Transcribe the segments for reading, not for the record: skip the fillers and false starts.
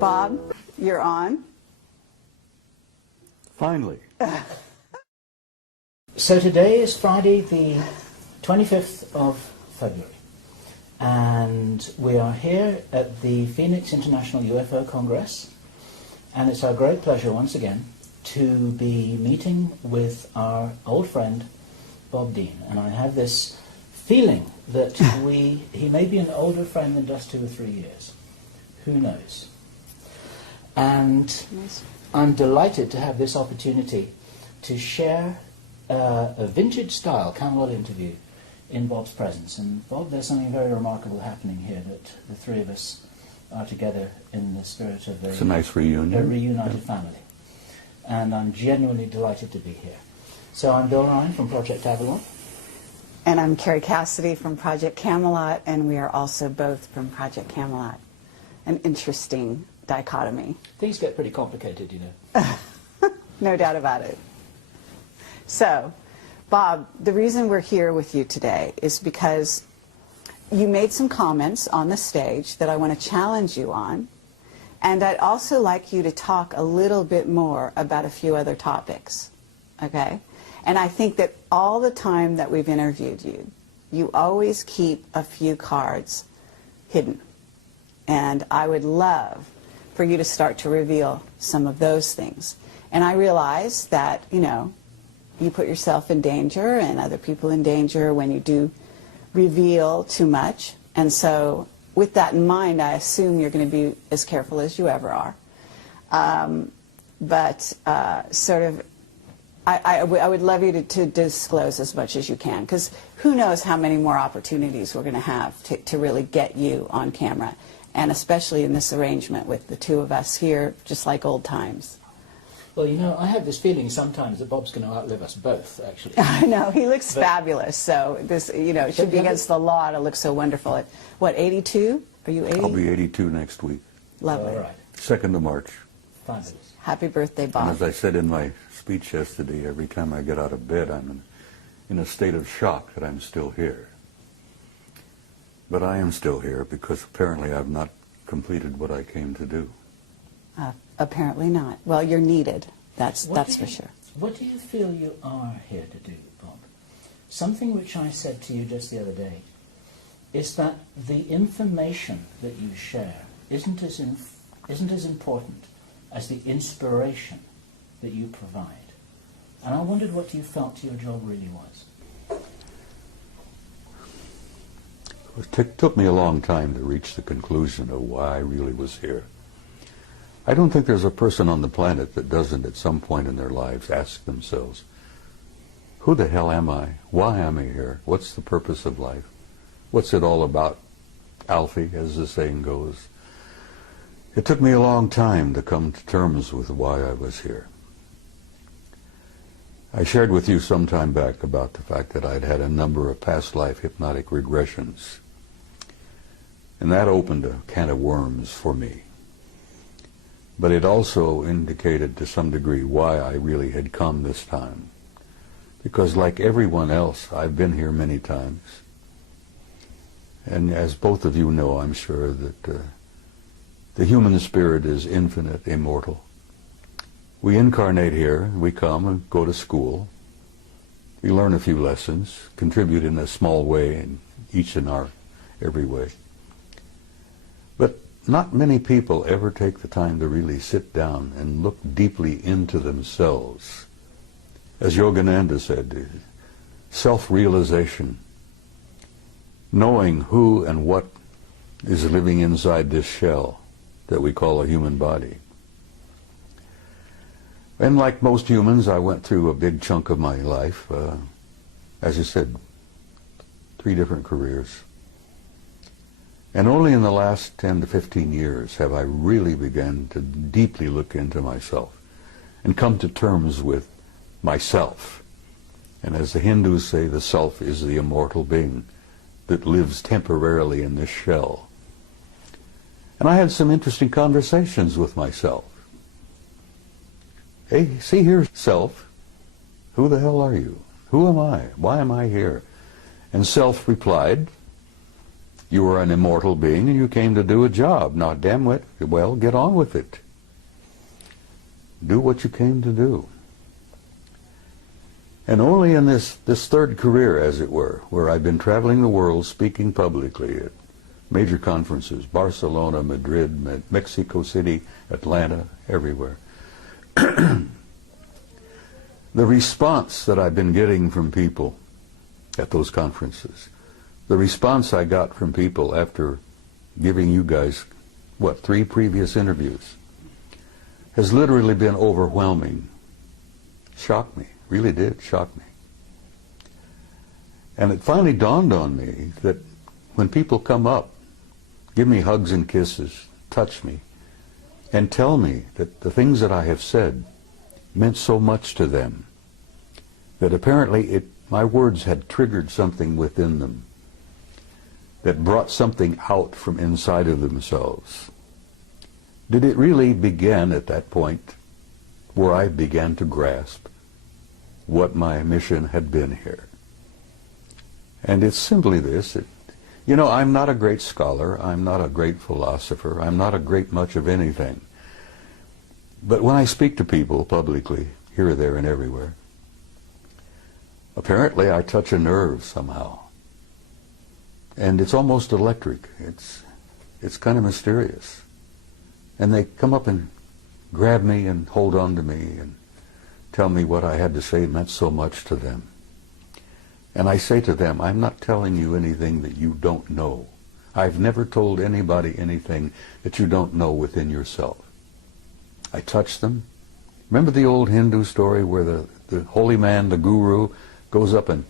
Bob, you're on. Finally. So today is Friday the 25th of February, and we are here at the Phoenix International UFO Congress, and it's our great pleasure once again to be meeting with our old friend Bob Dean. And I have this feeling that he may be an older friend than just 2 or 3 years. Who knows? And I'm delighted to have this opportunity to share a vintage-style Camelot interview in Bob's presence. And Bob, there's something very remarkable happening here, that the three of us are together in the spirit of It's a nice reunion. A reunited family. And I'm genuinely delighted to be here. So I'm Bill Ryan from Project Avalon. And I'm Carrie Cassidy from Project Camelot, and we are also both from Project Camelot. An interesting dichotomy. Things get pretty complicated, you know. No doubt about it. So, Bob, the reason we're here with you today is because you made some comments on the stage that I want to challenge you on, and I'd also like you to talk a little bit more about a few other topics, okay? And I think that all the time that we've interviewed you, you always keep a few cards hidden. And I would love for you to start to reveal some of those things. And I realize that, you know, you put yourself in danger and other people in danger when you do reveal too much. And so with that in mind, I assume you're going to be as careful as you ever are. I would love you to disclose as much as you can, because who knows how many more opportunities we're going to have to really get you on camera, and especially in this arrangement with the two of us here, just like old times. Well, you know, I have this feeling sometimes that Bob's going to outlive us both, actually. I know, he looks fabulous, so this, you know, it should be against the law to look so wonderful. At, what, 82? Are you 80? I'll be 82 next week. Lovely. All right. 2nd of March. Fabulous. Happy birthday, Bob. And as I said in my speech yesterday, every time I get out of bed, I'm in a state of shock that I'm still here. But I am still here because apparently I've not completed what I came to do. Apparently not. Well, you're needed. That's for sure. What do you feel you are here to do, Bob? Something which I said to you just the other day is that the information that you share isn't as important as the inspiration that you provide. And I wondered what you felt your job really was. It took me a long time to reach the conclusion of why I really was here. I don't think there's a person on the planet that doesn't at some point in their lives ask themselves, who the hell am I? Why am I here? What's the purpose of life? What's it all about? Alfie, as the saying goes. It took me a long time to come to terms with why I was here. I shared with you some time back about the fact that I'd had a number of past life hypnotic regressions. And that opened a can of worms for me. But it also indicated to some degree why I really had come this time. Because like everyone else, I've been here many times. And as both of you know, I'm sure that the human spirit is infinite, immortal. We incarnate here, we come and go to school. We learn a few lessons, contribute in a small way, in each in our every way. But not many people ever take the time to really sit down and look deeply into themselves. As Yogananda said, self-realization, knowing who and what is living inside this shell that we call a human body. And like most humans, I went through a big chunk of my life, as I said, 3 different careers. And only in the last 10 to 15 years have I really begun to deeply look into myself and come to terms with myself. And as the Hindus say, the self is the immortal being that lives temporarily in this shell. And I had some interesting conversations with myself. Hey, see here, self, who the hell are you? Who am I? Why am I here? And self replied, You were an immortal being and you came to do a job. Now, damn it, well, get on with it. Do what you came to do. And only in this third career, as it were, where I've been traveling the world speaking publicly at major conferences, Barcelona, Madrid, Mexico City, Atlanta, everywhere. The response that I've been getting from people at those conferences, the response I got from people after giving you guys, 3 previous interviews, has literally been overwhelming. Shocked me, really did shock me. And it finally dawned on me that when people come up, give me hugs and kisses, touch me, and tell me that the things that I have said meant so much to them, that apparently my words had triggered something within them that brought something out from inside of themselves. Did it really begin at that point where I began to grasp what my mission had been here? And it's simply this. You know, I'm not a great scholar. I'm not a great philosopher. I'm not a great much of anything. But when I speak to people publicly, here, there, and everywhere, apparently I touch a nerve somehow. And it's almost electric. It's kind of mysterious. And they come up and grab me and hold on to me and tell me what I had to say meant so much to them. And I say to them, I'm not telling you anything that you don't know. I've never told anybody anything that you don't know within yourself. I touch them. Remember the old Hindu story where the holy man, the guru, goes up and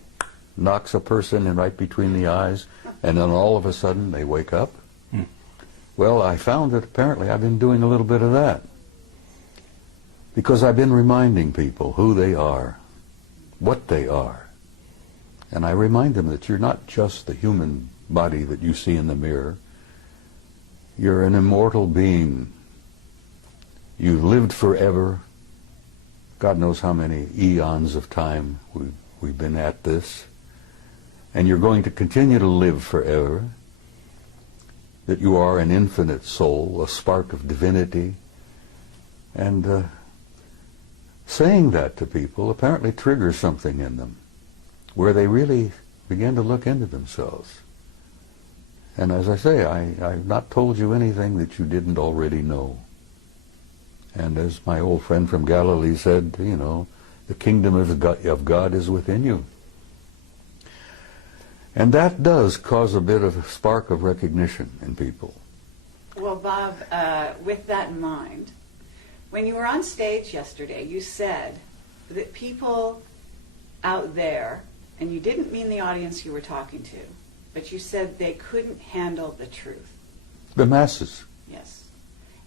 knocks a person in right between the eyes, and then all of a sudden they wake up? Well, I found that apparently I've been doing a little bit of that. Because I've been reminding people who they are, what they are. And I remind them that you're not just the human body that you see in the mirror. You're an immortal being. You've lived forever. God knows how many eons of time we've been at this. And you're going to continue to live forever. That you are an infinite soul, a spark of divinity. And saying that to people apparently triggers something in them, where they really begin to look into themselves. And as I say, I've not told you anything that you didn't already know. And as my old friend from Galilee said, you know, the kingdom of God is within you. And that does cause a bit of a spark of recognition in people. Well, Bob, with that in mind, when you were on stage yesterday, you said that people out there, and you didn't mean the audience you were talking to, but you said they couldn't handle the truth. The masses. Yes.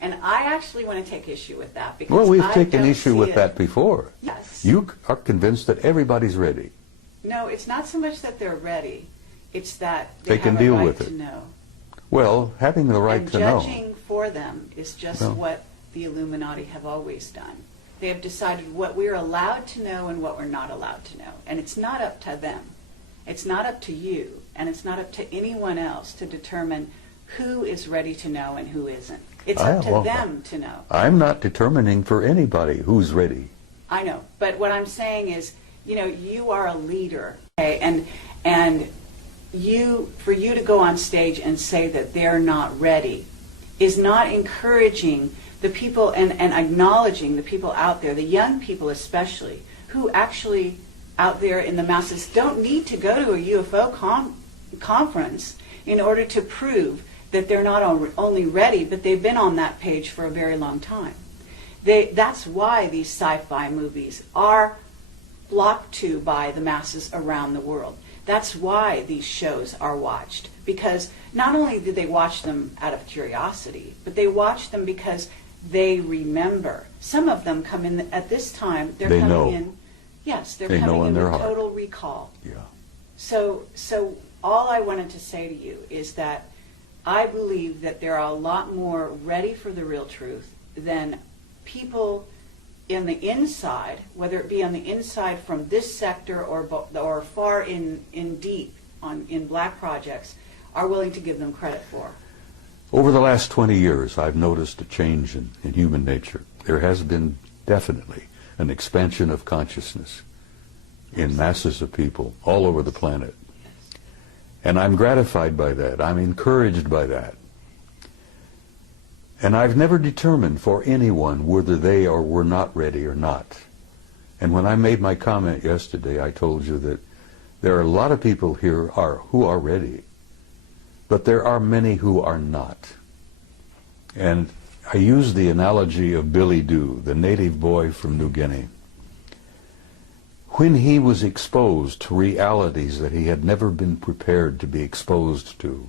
And I actually want to take issue with that because Well, we've I taken don't issue see with it. that before. Yes. You are convinced that everybody's ready. No, it's not so much that they're ready. It's that They they can have a deal right with to it. know. Well, having the right And to know. judging for them is just Well. what the Illuminati have always done. They have decided what we're allowed to know and what we're not allowed to know. And it's not up to them. It's not up to you. And it's not up to anyone else to determine who is ready to know and who isn't. It's up to them to know. I'm not determining for anybody who's ready. I know. But what I'm saying is, you know, you are a leader. Okay? And for you to go on stage and say that they're not ready is not encouraging the people and acknowledging the people out there, the young people especially, who actually out there in the masses don't need to go to a UFO conference in order to prove that they're not only ready, but they've been on that page for a very long time. That's why these sci-fi movies are flocked to by the masses around the world. That's why these shows are watched, because not only do they watch them out of curiosity, but they watch them because they remember. Some of them come in at this time. They're They coming know. in. Yes, they're They know coming in in their with heart. total recall. Yeah. So all I wanted to say to you is that I believe that there are a lot more ready for the real truth than people in the inside, whether it be on the inside from this sector or far in deep in black projects, are willing to give them credit for. Over the last 20 years, I've noticed a change in human nature. There has been definitely an expansion of consciousness in masses of people all over the planet. And I'm gratified by that. I'm encouraged by that. And I've never determined for anyone whether they were not ready or not. And when I made my comment yesterday, I told you that there are a lot of people here who are ready, but there are many who are not. And I used the analogy of Billy Dew, the native boy from New Guinea. When he was exposed to realities that he had never been prepared to be exposed to,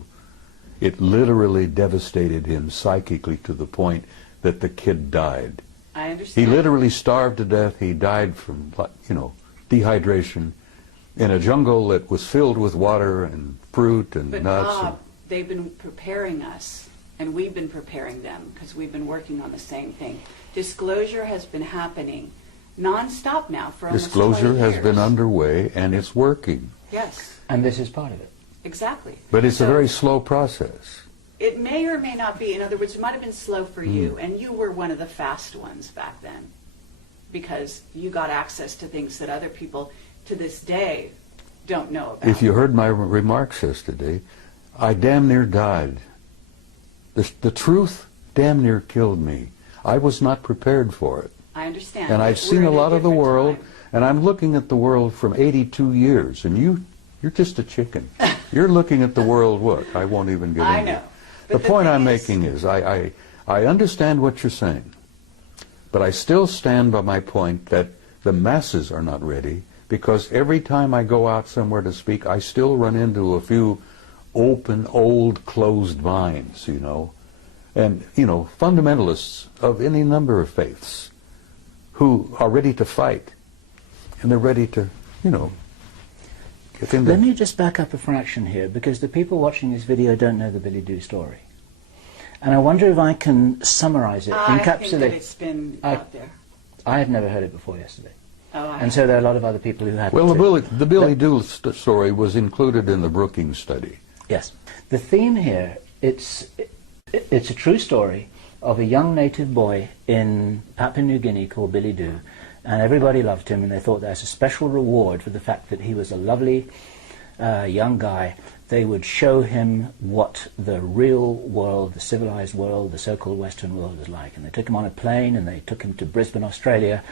it literally devastated him psychically to the point that the kid died. I understand. He literally starved to death. He died from, dehydration in a jungle that was filled with water and fruit and But nuts. Bob, they've been preparing us, and we've been preparing them because we've been working on the same thing. Disclosure has been happening nonstop now for almost 20 Disclosure years. has been underway, and it's working. Yes, And this is part of it. exactly. But it's a So very slow process. it may or may not be. In other words, it might have been slow for you, and you were one of the fast ones back then because you got access to things that other people to this day don't know about. If you heard my remarks yesterday, I damn near died. The truth damn near killed me. I was not prepared for it. I understand. And I've We're seen in a lot of the different world, time. and I'm looking at the world from 82 years, and you're just a chicken. You're looking at the world, what? I won't even get I into know. it. But The point thing I'm making is I understand what you're saying, but I still stand by my point that the masses are not ready, because every time I go out somewhere to speak, I still run into a few open, old, closed minds, and, fundamentalists of any number of faiths who are ready to fight, and they're ready to, get into... Let me just back up a fraction here, because the people watching this video don't know the Billy Dew story. And I wonder if I can summarize it, I think encapsulate... that it's been out there. I had never heard it before yesterday. Oh, I And so there are a lot of other people who hadn't. Well, too. the Billy Dew story was included in the Brookings study. Yes. The theme here, it's a true story of a young native boy in Papua New Guinea called Billy Dew, and everybody loved him, and they thought there's a special reward for the fact that he was a lovely young guy. They would show him what the real world, the civilized world, the so-called Western world was like. And they took him on a plane, and they took him to Brisbane, Australia,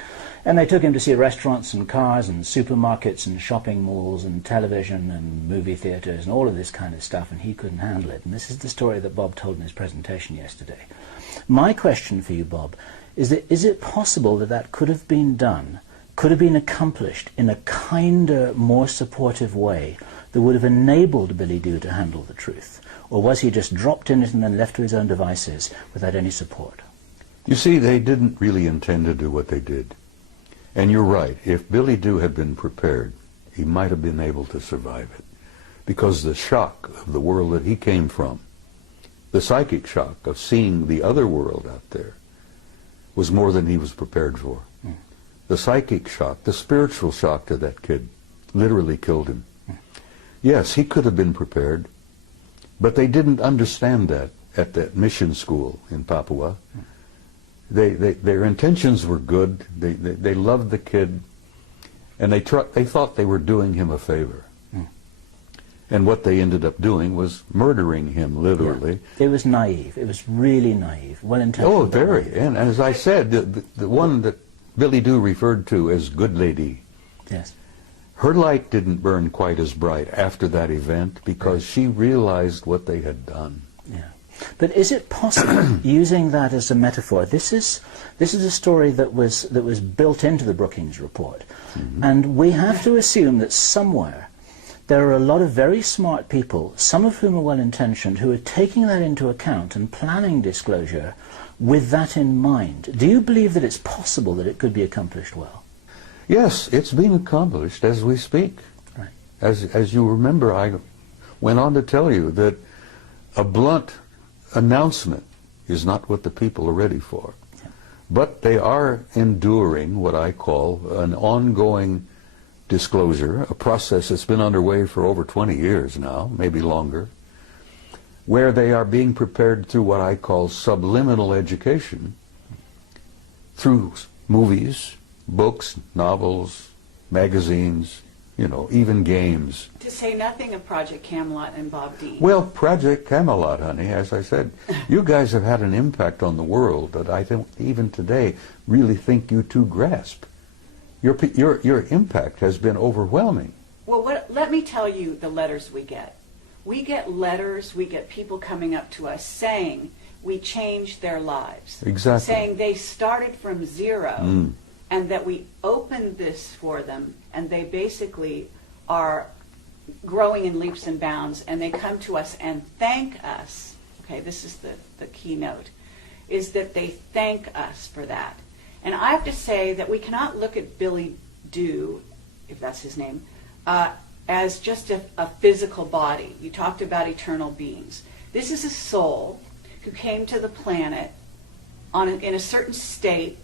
and they took him to see restaurants and cars and supermarkets and shopping malls and television and movie theaters and all of this kind of stuff, and he couldn't handle it. And this is the story that Bob told in his presentation yesterday. My question for you, Bob, is it possible that that could have been done, could have been accomplished in a kinder, more supportive way that would have enabled Billy Dew to handle the truth? Or was he just dropped in it and then left to his own devices without any support? You see, they didn't really intend to do what they did. And you're right, if Billy Dew had been prepared, he might have been able to survive it. Because the shock of the world that he came from, the psychic shock of seeing the other world out there, was more than he was prepared for. The psychic shock, the spiritual shock to that kid, literally killed him. Yes, he could have been prepared, but they didn't understand that at that mission school in Papua. Their intentions were good. They loved the kid, and they thought they were doing him a favor. And what they ended up doing was murdering him, literally. Yeah. It was naive. It was really naive. Well-intentioned. Oh, very. And as I said, the one that Billy Dew referred to as Good Lady, Yes. her light didn't burn quite as bright after that event because she realized what they had done. Yeah. But is it possible, using that as a metaphor, this is a story that was built into the Brookings report, and we have to assume that somewhere there are a lot of very smart people, some of whom are well-intentioned, who are taking that into account and planning disclosure with that in mind. Do you believe that it's possible that it could be accomplished well? Yes, it's being accomplished as we speak. Right. As you remember, I went on to tell you that a blunt announcement is not what the people are ready for. Yeah. But they are enduring what I call an ongoing disclosure, a process that's been underway for over 20 years now, maybe longer. where they are being prepared through what I call subliminal education, through movies, books, novels, magazines, you know, even games. To say nothing of Project Camelot and Bob Dean. Well, Project Camelot, honey, as I said, you guys have had an impact on the world that I don't even today really think you two grasp. Your impact has been overwhelming. Well, let me tell you the letters we get. We get letters, we get people coming up to us saying we changed their lives. Exactly. Saying they started from zero and that we opened this for them and they basically are growing in leaps and bounds, and they come to us and thank us. Okay, this is the keynote, is that they thank us for that. And I have to say that we cannot look at Billy Dew, if that's his name, as just a physical body. You talked about eternal beings. This is a soul who came to the planet in a certain state,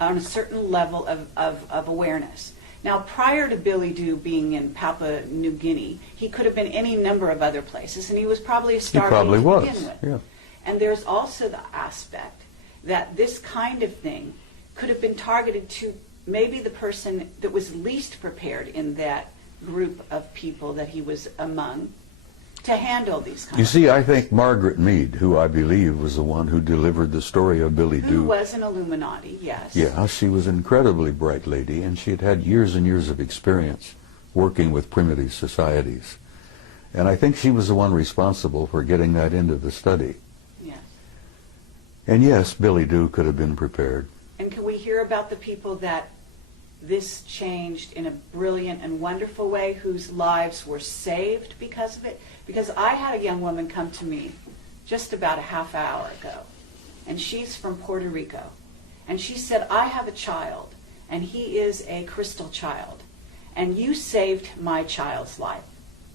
on a certain level of awareness. Now, prior to Billy Dew being in Papua New Guinea, he could have been any number of other places, and he was probably a star to begin with. Yeah. And there's also the aspect that this kind of thing could have been targeted to maybe the person that was least prepared in that group of people that he was among to handle these kinds of You see, things. I think Margaret Mead, who I believe was the one who delivered the story of Billy Who Dew. was an Illuminati, yes. Yeah, she was an incredibly bright lady, and she had had years and years of experience working with primitive societies. And I think she was the one responsible for getting that into the study. Yes. And yes, Billy Dew could have been prepared. And can we hear about the people that this changed in a brilliant and wonderful way, whose lives were saved because of it? Because I had a young woman come to me just about a half hour ago, and she's from Puerto Rico. And she said, I have a child, and he is a crystal child, and you saved my child's life.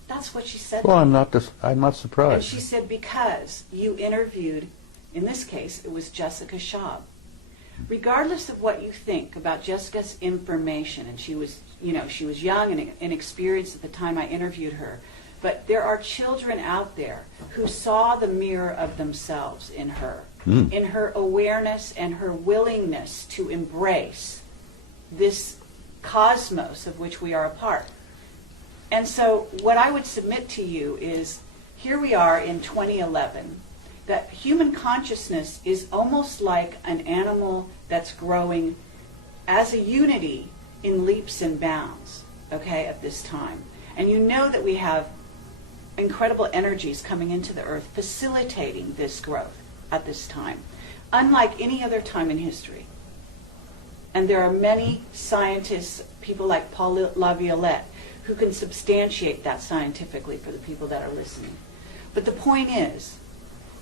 That's what she said. Well, to me. I'm not surprised. And she said, because you interviewed, in this case, it was Jessica Schaub. Regardless of what you think about Jessica's information, and she was young and inexperienced at the time I interviewed her, but there are children out there who saw the mirror of themselves in her, in her awareness and her willingness to embrace this cosmos of which we are a part. And so what I would submit to you is, here we are in 2011, that human consciousness is almost like an animal that's growing as a unity in leaps and bounds, okay, at this time. And you know that we have incredible energies coming into the earth facilitating this growth at this time, unlike any other time in history. And there are many scientists, people like Paul Laviolette, who can substantiate that scientifically for the people that are listening. But the point is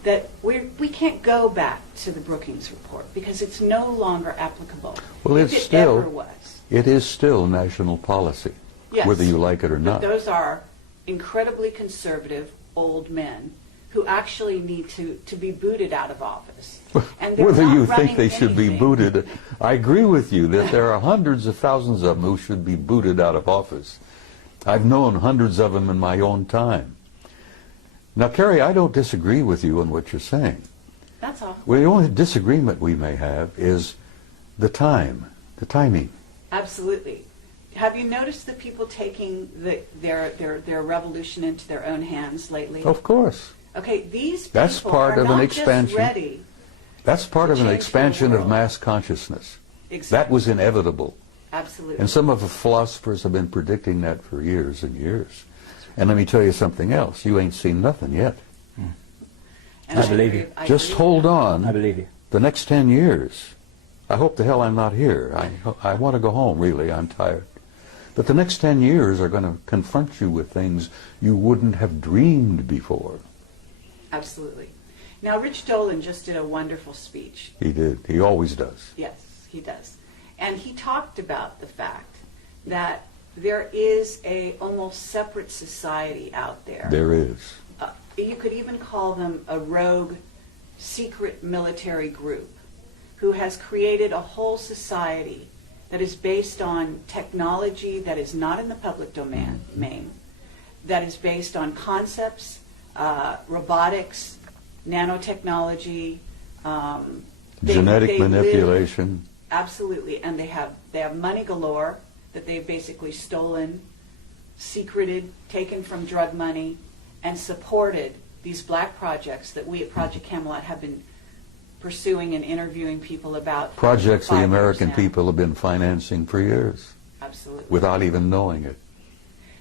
that we can't go back to the Brookings report because it's no longer applicable. Well, if it's it still, ever was. it is still national policy, Yes. whether you like it or But not. those are incredibly conservative old men who actually need to be booted out of office. And they're Whether not you running think they should be anything. booted, I agree with you that there are hundreds of thousands of them who should be booted out of office. I've known hundreds of them in my own time. Now, Carrie, I don't disagree with you on what you're saying. That's all. Well, the only disagreement we may have is the timing. Absolutely. Have you noticed the people taking their revolution into their own hands lately? Of course. Okay, these people That's part are of an not expansion. just ready. That's part of an change the expansion of world. mass consciousness. Exactly. That was inevitable. Absolutely. And some of the philosophers have been predicting that for years and years. And let me tell you something else. You ain't seen nothing yet. And I believe you. Just hold on. I believe you. The next 10 years, I hope the hell I'm not here. I want to go home, really. I'm tired. But the next 10 years are going to confront you with things you wouldn't have dreamed before. Absolutely. Now, Rich Dolan just did a wonderful speech. He did. He always does. Yes, he does. And he talked about the fact that there is a almost separate society out there. There is. You could even call them a rogue secret military group who has created a whole society that is based on technology that is not in the public domain, that is based on concepts robotics, nanotechnology, Genetic they manipulation. absolutely, and they have money galore that they've basically stolen, secreted, taken from drug money, and supported these black projects that we at Project Camelot have been pursuing and interviewing people about. Projects for the 5 years American now. people have been financing for years Absolutely. without even knowing it.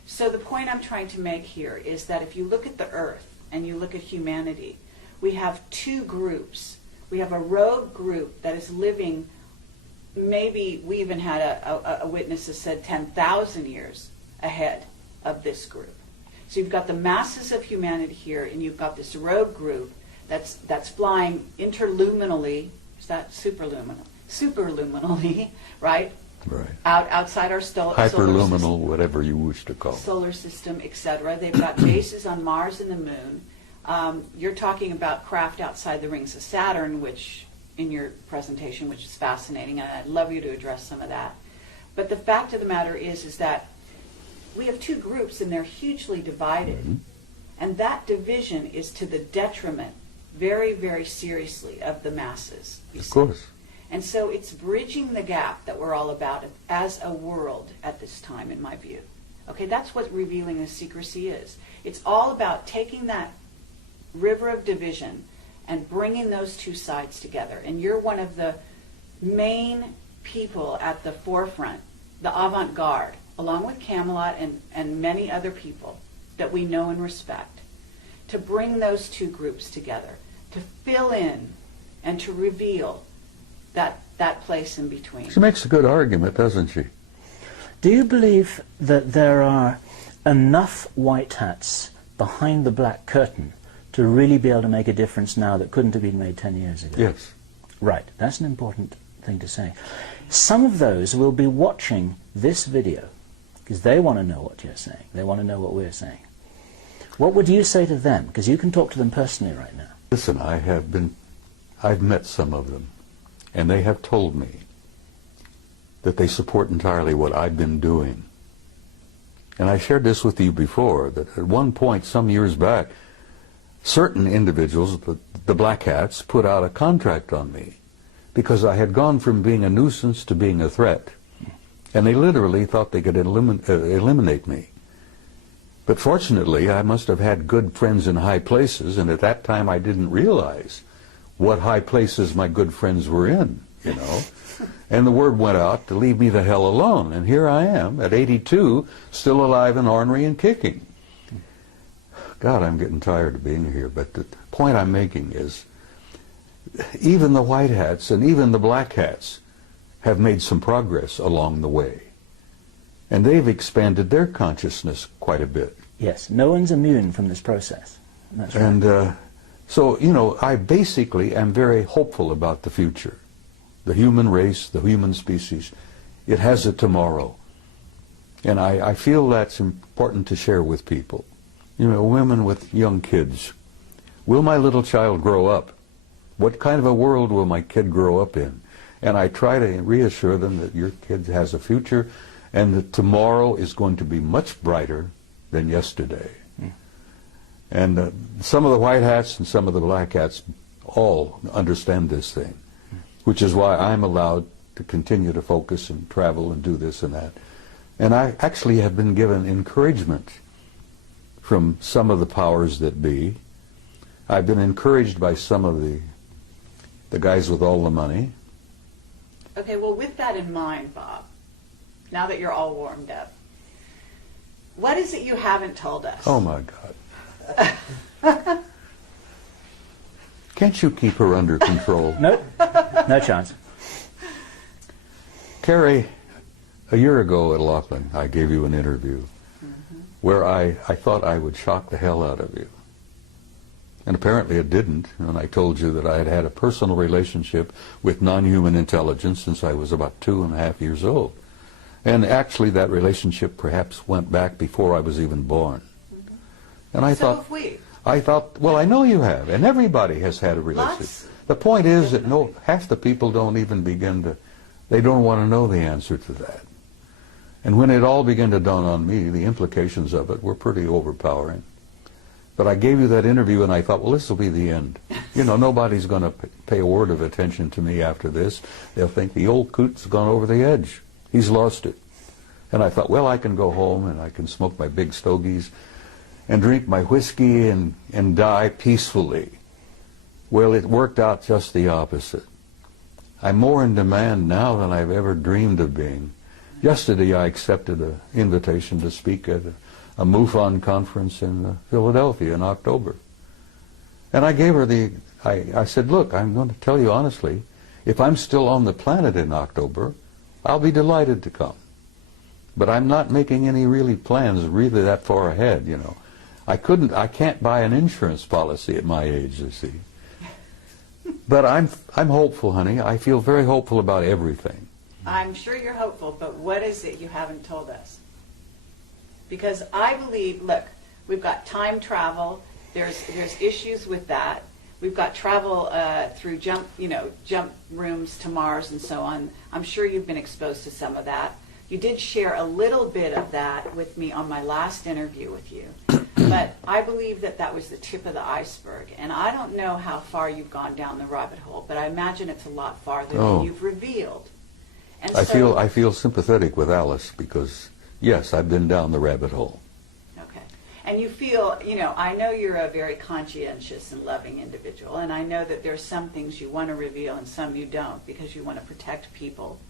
So the point I'm trying to make here is that if you look at the earth and you look at humanity, we have two groups. We have a rogue group that is living, maybe we even had a witness that said 10,000 years ahead of this group. So you've got the masses of humanity here, and you've got this rogue group that's flying interluminally, is that superluminally, right? Right. Outside our solar system. Hyperluminal, whatever you wish to call it. Solar system, etc. They've got bases on Mars and the Moon. You're talking about craft outside the rings of Saturn, which in your presentation, which is fascinating, and I'd love you to address some of that. But the fact of the matter is that we have two groups, and they're hugely divided, Mm-hmm. and that division is to the detriment, very, very seriously, of the masses. You Of see. course. And so it's bridging the gap that we're all about as a world at this time, in my view. Okay, that's what revealing the secrecy is. It's all about taking that river of division and bringing those two sides together. And you're one of the main people at the forefront, the avant-garde, along with Camelot and many other people that we know and respect, to bring those two groups together, to fill in and to reveal that place in between. She makes a good argument, doesn't she? Do you believe that there are enough white hats behind the black curtain to really be able to make a difference now that couldn't have been made 10 years ago? Yes. Right, that's an important thing to say. Some of those will be watching this video because they want to know what you're saying. They want to know what we're saying. What would you say to them? Because you can talk to them personally right now. Listen, I've met some of them, and they have told me that they support entirely what I've been doing. And I shared this with you before, that at one point, some years back, certain individuals, the black hats, put out a contract on me because I had gone from being a nuisance to being a threat. And they literally thought they could eliminate me. But fortunately, I must have had good friends in high places, and at that time I didn't realize what high places my good friends were in, you know. And the word went out to leave me the hell alone. And here I am, at 82, still alive and ornery and kicking. God, I'm getting tired of being here. But the point I'm making is, even the white hats and even the black hats have made some progress along the way. And they've expanded their consciousness quite a bit. Yes, no one's immune from this process. That's right. And so, you know, I basically am very hopeful about the future. The human race, the human species, it has a tomorrow. And I feel that's important to share with people. You know, women with young kids. Will my little child grow up? What kind of a world will my kid grow up in? And I try to reassure them that your kid has a future and that tomorrow is going to be much brighter than yesterday. And some of the white hats and some of the black hats all understand this thing, which is why I'm allowed to continue to focus and travel and do this and that. And I actually have been given encouragement from some of the powers that be. I've been encouraged by some of the guys with all the money. Okay, well, with that in mind, Bob, now that you're all warmed up, what is it you haven't told us? Oh, my God. Can't you keep her under control? Nope, no chance. Carrie, a year ago at Laughlin, I gave you an interview where I thought I would shock the hell out of you. And apparently it didn't. And I told you that I had had a personal relationship with non-human intelligence since I was about 2.5 years old. And actually that relationship perhaps went back before I was even born. And I So thought, have we. well, I know you have, and everybody has had a relationship. Lots. The point is that half the people don't even begin to, they don't want to know the answer to that. And when it all began to dawn on me, the implications of it were pretty overpowering. But I gave you that interview and I thought, well, this will be the end. You know, nobody's going to pay a word of attention to me after this. They'll think the old coot's gone over the edge. He's lost it. And I thought, well, I can go home and I can smoke my big stogies and drink my whiskey and die peacefully. Well, it worked out just the opposite. I'm more in demand now than I've ever dreamed of being. Yesterday I accepted an invitation to speak at a MUFON conference in Philadelphia in October. And I gave her I said, look, I'm going to tell you honestly, if I'm still on the planet in October, I'll be delighted to come. But I'm not making any plans really that far ahead, you know. I can't buy an insurance policy at my age, you see. But I'm hopeful, honey. I feel very hopeful about everything. I'm sure you're hopeful, but what is it you haven't told us? Because I believe, look, we've got time travel. There's issues with that. We've got travel through jump rooms to Mars and so on. I'm sure you've been exposed to some of that. You did share a little bit of that with me on my last interview with you. But I believe that was the tip of the iceberg. And I don't know how far you've gone down the rabbit hole, but I imagine it's a lot farther than you've revealed. And I feel sympathetic with Alice because, yes, I've been down the rabbit hole. Okay. And you feel, I know you're a very conscientious and loving individual, and I know that there's some things you want to reveal and some you don't because you want to protect people.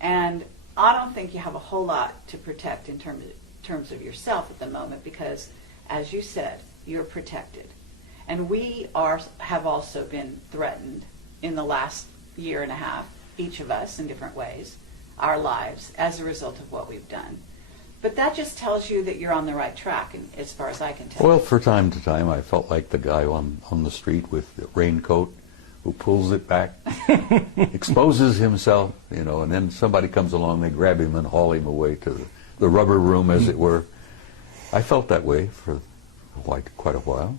And I don't think you have a whole lot to protect in terms of yourself at the moment because, as you said, you're protected. And we have also been threatened in the last year and a half, each of us in different ways, our lives, as a result of what we've done. But that just tells you that you're on the right track, and as far as I can tell. Well, for time to time, I felt like the guy on the street with the raincoat who pulls it back, exposes himself, and then somebody comes along, they grab him and haul him away to the rubber room, as it were. I felt that way for quite a while.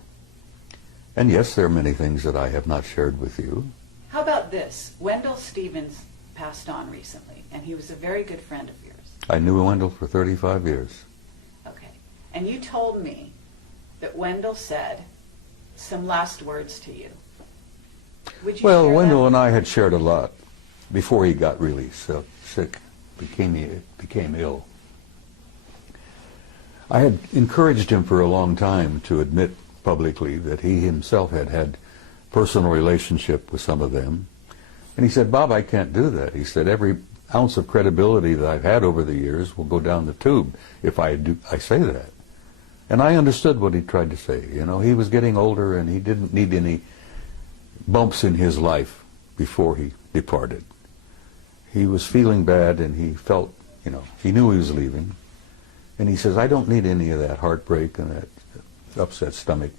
And yes, there are many things that I have not shared with you. How about this? Wendell Stevens passed on recently, and he was a very good friend of yours. I knew Wendell for 35 years. Okay. And you told me that Wendell said some last words to you. Would you Well, share Wendell that? and I had shared a lot before he got really sick, became ill. I had encouraged him for a long time to admit publicly that he himself had had personal relationship with some of them. And he said, Bob, I can't do that. He said, every ounce of credibility that I've had over the years will go down the tube if I say that. And I understood what he tried to say. He was getting older and he didn't need any bumps in his life before he departed. He was feeling bad and he felt, he knew he was leaving. And he says, I don't need any of that heartbreak and that upset stomach.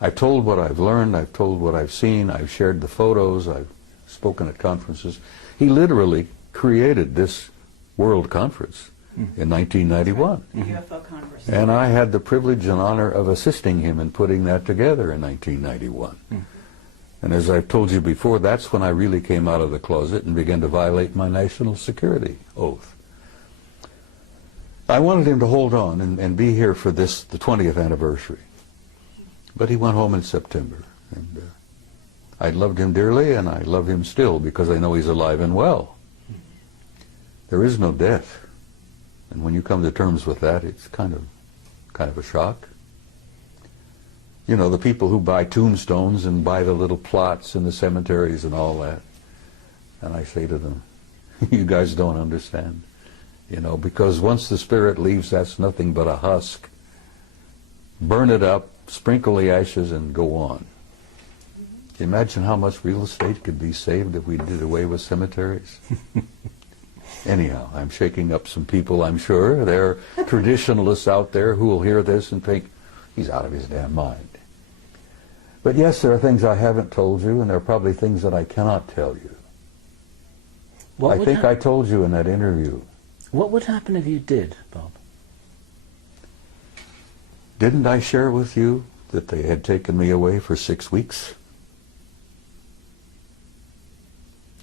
I've told what I've learned, I've told what I've seen, I've shared the photos, I've spoken at conferences. He literally created this world conference in 1991. The UFO Congress. And I had the privilege and honor of assisting him in putting that together in 1991. And as I've told you before, that's when I really came out of the closet and began to violate my national security oath. I wanted him to hold on and be here for the 20th anniversary. But he went home in September. And I loved him dearly, and I love him still because I know he's alive and well. There is no death. And when you come to terms with that, it's kind of a shock. The people who buy tombstones and buy the little plots in the cemeteries and all that. And I say to them, you guys don't understand. Because once the spirit leaves, that's nothing but a husk. Burn it up, sprinkle the ashes, and go on. Imagine how much real estate could be saved if we did away with cemeteries. Anyhow, I'm shaking up some people, I'm sure. There are traditionalists out there who will hear this and think, he's out of his damn mind. But yes, there are things I haven't told you, and there are probably things that I cannot tell you. I think I told you in that interview. What would happen if you did, Bob? Didn't I share with you that they had taken me away for 6 weeks?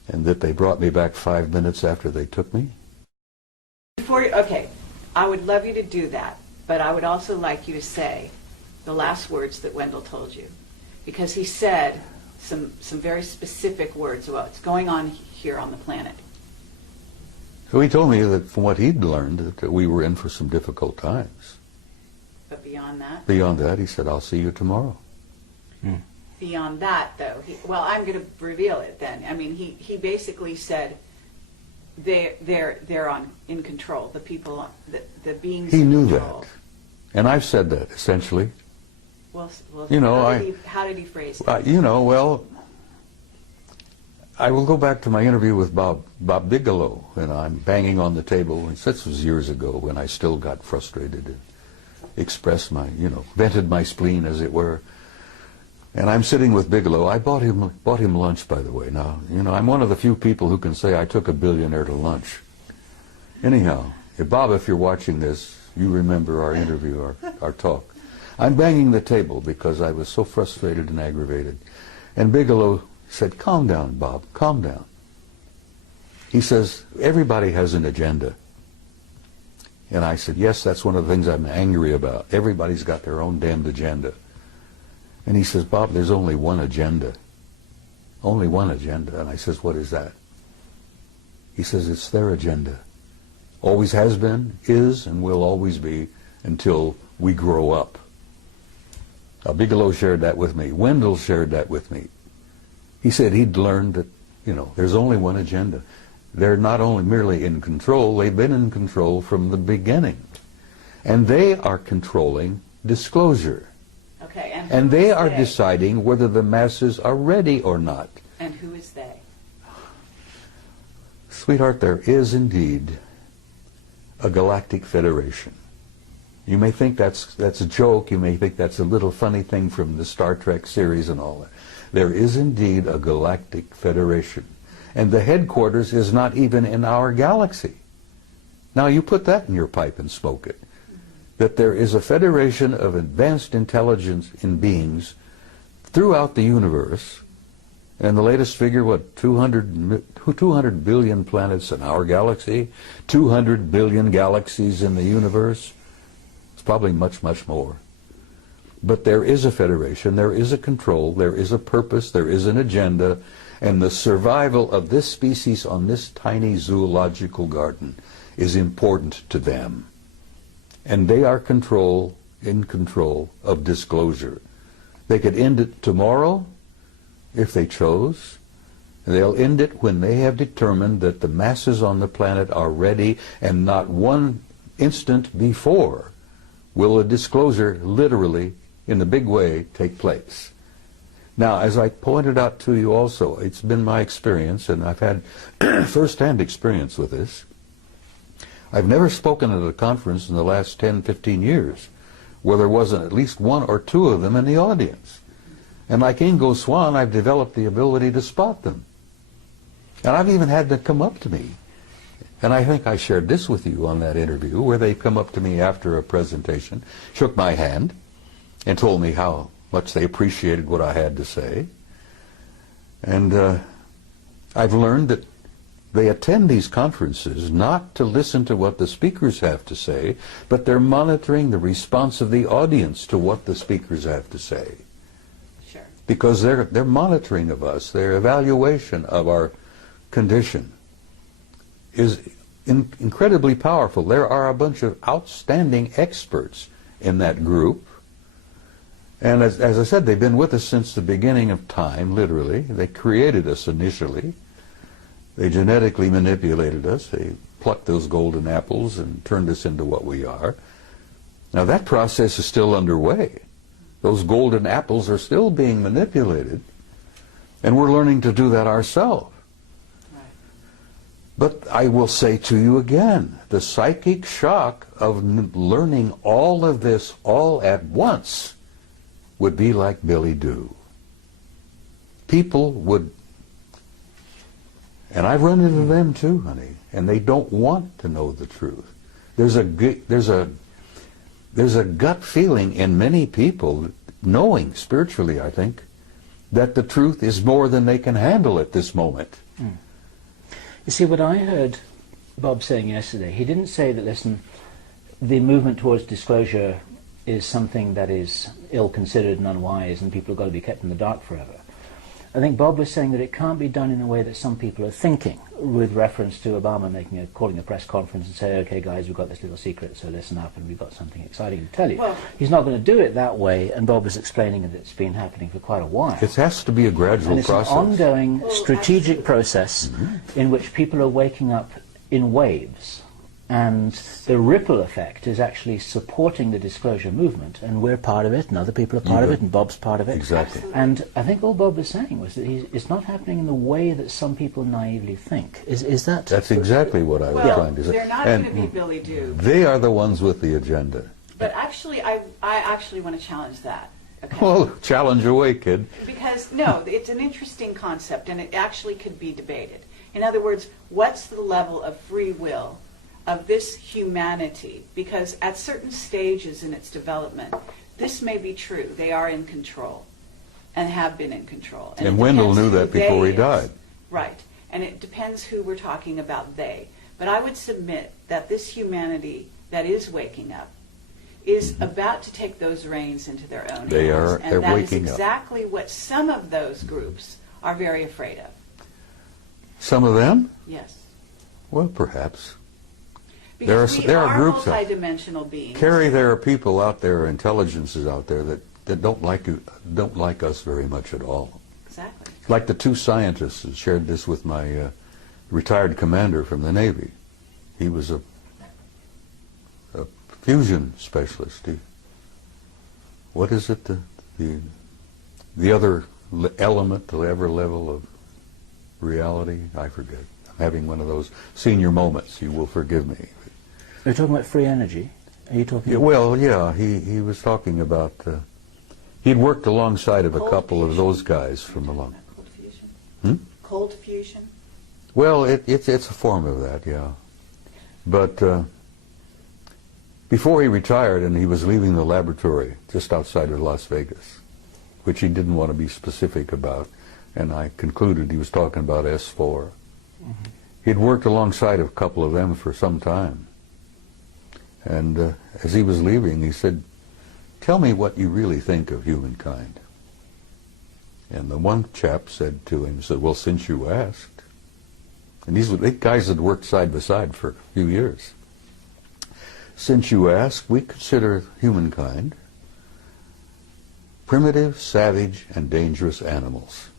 And that they brought me back 5 minutes after they took me? Okay, I would love you to do that, but I would also like you to say the last words that Wendell told you, because he said some very specific words about what's going on here on the planet. So he told me that from what he'd learned, that we were in for some difficult times. But beyond that? Beyond that, he said, I'll see you tomorrow. Beyond that, though, well, I'm going to reveal it then. I mean, he basically said they're in control. The people, the beings. He in knew control. that, and I've said that essentially. Well, You know, how did he phrase it? You know, well, I will go back to my interview with Bob Bigelow, and I'm banging on the table, and this was years ago when I still got frustrated and expressed my, vented my spleen, as it were. And I'm sitting with Bigelow. I bought him lunch, by the way. Now, I'm one of the few people who can say I took a billionaire to lunch. Anyhow, Bob, if you're watching this, you remember our interview, our talk. I'm banging the table because I was so frustrated and aggravated. And Bigelow said, calm down, Bob, calm down. He says, everybody has an agenda. And I said, yes, that's one of the things I'm angry about. Everybody's got their own damned agenda. And he says, Bob, there's only one agenda. Only one agenda. And I says, what is that? He says, it's their agenda. Always has been, is, and will always be until we grow up. Now, Bigelow shared that with me. Wendell shared that with me. He said he'd learned that, there's only one agenda. They're not only merely in control, they've been in control from the beginning. And they are controlling disclosure. Okay, and they are deciding whether the masses are ready or not. And who is they? Sweetheart, there is indeed a galactic federation. You may think that's a joke. You may think that's a little funny thing from the Star Trek series and all that. There is indeed a galactic federation. And the headquarters is not even in our galaxy. Now you put that in your pipe and smoke it. That there is a federation of advanced intelligence in beings throughout the universe, and the latest figure, 200 billion planets in our galaxy, 200 billion galaxies in the universe. It's probably much, much more. But there is a federation, there is a control, there is a purpose, there is an agenda, and the survival of this species on this tiny zoological garden is important to them. And they are in control of disclosure. They could end it tomorrow if they chose. They'll end it when they have determined that the masses on the planet are ready, and not one instant before will a disclosure literally, in a big way, take place. Now, as I pointed out to you also, it's been my experience, and I've had first-hand experience with this. I've never spoken at a conference in the last 10, 15 years where there wasn't at least one or two of them in the audience. And like Ingo Swann, I've developed the ability to spot them. And I've even had them come up to me. And I think I shared this with you on that interview, where they come up to me after a presentation, shook my hand, and told me how much they appreciated what I had to say. And I've learned that they attend these conferences not to listen to what the speakers have to say, but they're monitoring the response of the audience to what the speakers have to say. Sure. Because they're monitoring of us, their evaluation of our condition is incredibly powerful. There are a bunch of outstanding experts in that group. And as I said, they've been with us since the beginning of time, literally. They created us initially. They genetically manipulated us. They plucked those golden apples and turned us into what we are. Now that process is still underway. Those golden apples are still being manipulated, and we're learning to do that ourselves. Right. But I will say to you again, the psychic shock of learning all of this all at once would be like Billy Doo. People would, and I've run into them too, honey, and they don't want to know the truth. There's a gut feeling in many people, knowing spiritually, I think, that the truth is more than they can handle at this moment. You see, what I heard Bob saying yesterday, he didn't say that, listen, the movement towards disclosure is something that is ill-considered and unwise, and people have got to be kept in the dark forever. I think Bob was saying that it can't be done in a way that some people are thinking, with reference to Obama calling a press conference and say, okay guys, we've got this little secret, so listen up and we've got something exciting to tell you. Well, he's not going to do it that way, and Bob was explaining that it's been happening for quite a while. It has to be a gradual and it's process. an ongoing strategic process in which people are waking up in waves. And the ripple effect is actually supporting the disclosure movement, and we're part of it, and other people are part of it, and Bob's part of it. Exactly. And I think all Bob was saying was that it's not happening in the way that some people naively think. Is that? That's exactly what I was trying to say. They're not going to be Billy Doob. They are the ones with the agenda. But actually, I actually want to challenge that. Okay? Well, challenge away, kid. Because, no, it's an interesting concept, and it actually could be debated. In other words, what's the level of free will of this humanity? Because at certain stages in its development, this may be true. They are in control and have been in control. And Wendell knew that before he died. Right. And it depends who we're talking about, they. But I would submit that this humanity that is waking up is about to take those reins into their own hands. They're and that is waking up. exactly what some of those groups are very afraid of. Some of them? Yes. Well, perhaps. Because there are groups multidimensional beings. Carrie, there are people out there, intelligences out there that don't like us very much at all. Exactly. Like the two scientists who shared this with my retired commander from the Navy. He was a fusion specialist. What is it? The other element, the other level of reality? I forget. I'm having one of those senior moments. You will forgive me. You're talking about free energy. Are you talking? Yeah, well, yeah. He was talking about. He'd worked alongside of a Cold couple fusion. of those guys from along. Cold fusion. Hmm? Cold fusion. Well, it's a form of that, yeah. But before he retired, and he was leaving the laboratory just outside of Las Vegas, which he didn't want to be specific about, and I concluded he was talking about S4. He'd worked alongside of a couple of them for some time. And as he was leaving, he said, "Tell me what you really think of humankind." And the one chap said to him, "Well, since you asked," and these guys had worked side by side for a few years. "Since you asked, we consider humankind primitive, savage, and dangerous animals."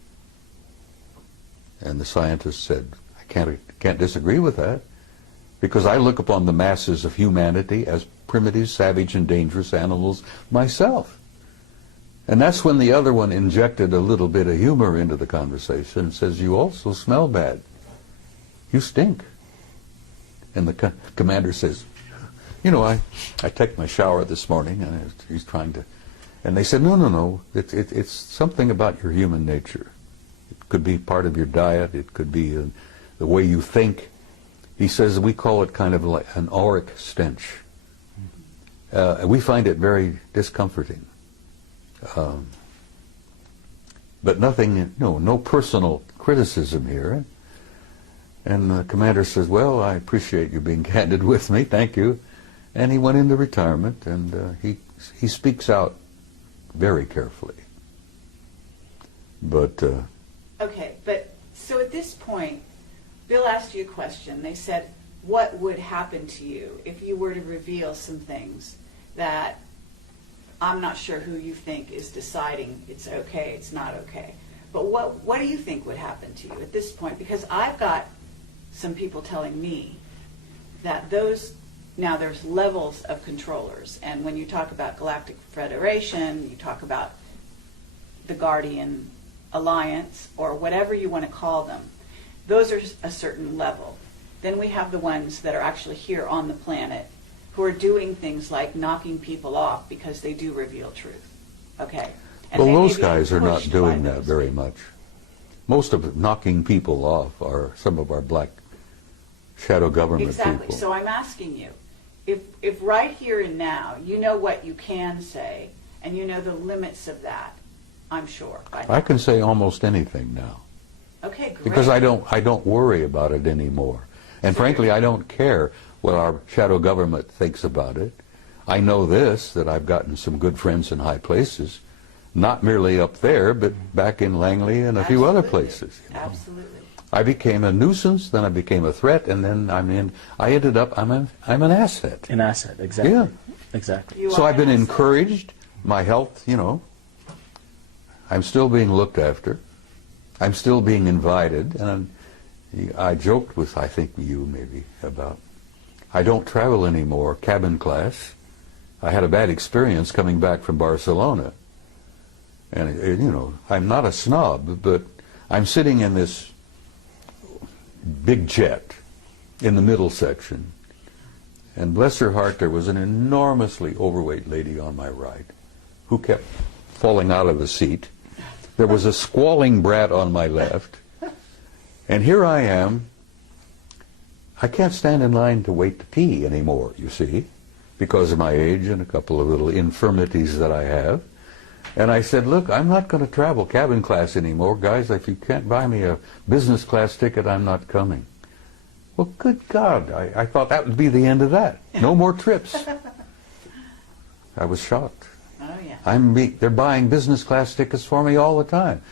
And the scientist said, "I can't disagree with that, because I look upon the masses of humanity as primitive, savage, and dangerous animals myself." And that's when the other one injected a little bit of humor into the conversation and says, "You also smell bad. You stink." And the commander says, "You know, I took my shower this morning," and he's trying to, and they said, no, it's something about your human nature. It could be part of your diet. It could be the way you think. He says we call it kind of like an auric stench. We find it very discomforting. But nothing, no personal criticism here. And the commander says, "Well, I appreciate you being candid with me. Thank you." And he went into retirement, and he speaks out very carefully. But Okay, but so at this point, Bill asked you a question. They said, what would happen to you if you were to reveal some things that I'm not sure who you think is deciding it's okay, it's not okay. But what do you think would happen to you at this point? Because I've got some people telling me that now there's levels of controllers. And when you talk about Galactic Federation, you talk about the Guardian Alliance, or whatever you want to call them, those are a certain level. Then we have the ones that are actually here on the planet who are doing things like knocking people off because they do reveal truth. Okay? And well, they may those be guys are not pushed doing by that those very people. much. Most of it, knocking people off are some of our black shadow government Exactly. people. So I'm asking you, if right here and now you know what you can say and you know the limits of that, I'm sure. I can say almost anything now. Okay, great. Because I don't worry about it anymore. And frankly, I don't care what our shadow government thinks about it. I know this, that I've gotten some good friends in high places, not merely up there, but back in Langley and a few other places. You know. Absolutely. I became a nuisance, then I became a threat, and then I ended up, I'm an asset. An asset, exactly. Yeah. Exactly. So I've been encouraged, my health, you know, I'm still being looked after, I'm still being invited, and I joked with, I think you maybe, about, I don't travel anymore, cabin class. I had a bad experience coming back from Barcelona. And, you know, I'm not a snob, but I'm sitting in this big jet in the middle section. And bless her heart, there was an enormously overweight lady on my right who kept falling out of the seat. There was a squalling brat on my left. And here I am. I can't stand in line to wait to pee anymore, you see, because of my age and a couple of little infirmities that I have. And I said, look, I'm not going to travel cabin class anymore. Guys, if you can't buy me a business class ticket, I'm not coming. Well, good God, I thought that would be the end of that. No more trips. I was shocked. Oh, yeah. They're buying business class tickets for me all the time.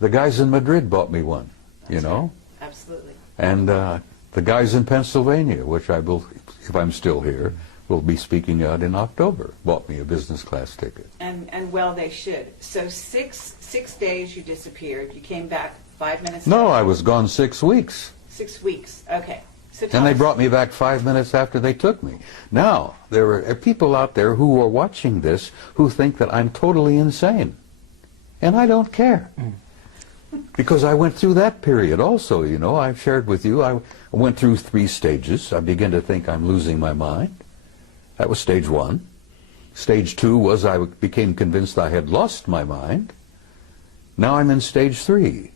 The guys in Madrid bought me one, you know. Right. Absolutely. And the guys in Pennsylvania, which I will, if I'm still here, will be speaking out in October, bought me a business class ticket. And well, they should. So six days you disappeared. You came back 5 minutes No, later. I was gone 6 weeks. 6 weeks. Okay. So And they us- brought me back 5 minutes after they took me. Now, there are people out there who are watching this who think that I'm totally insane. And I don't care. Because I went through that period also, you know. I've shared with you, I went through 3 stages. I began to think I'm losing my mind. That was stage 1. Stage 2 was I became convinced I had lost my mind. Now I'm in stage 3.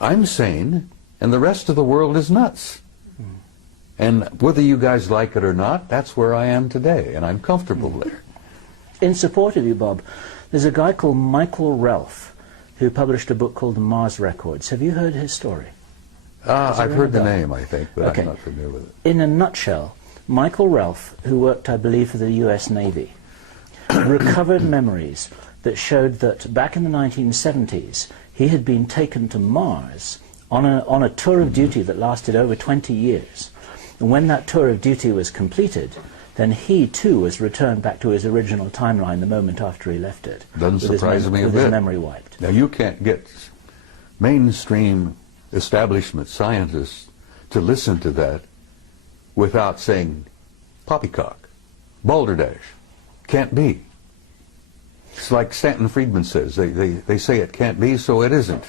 I'm sane, and the rest of the world is nuts. And whether you guys like it or not, that's where I am today, and I'm comfortable there. In support of you, Bob, there's a guy called Michael Ralph who published a book called The Mars Records. Have you heard his story? I've heard the name, I think, but Okay. I'm not familiar with it. In a nutshell, Michael Ralph, who worked, I believe, for the US Navy, recovered memories that showed that back in the 1970s, he had been taken to Mars on a tour of duty that lasted over 20 years. And when that tour of duty was completed, then he too was returned back to his original timeline the moment after he left it. Doesn't with his surprise me a with his bit. memory wiped. Now, you can't get mainstream establishment scientists to listen to that without saying poppycock, balderdash, can't be. It's like Stanton Friedman says, they say it can't be, so it isn't.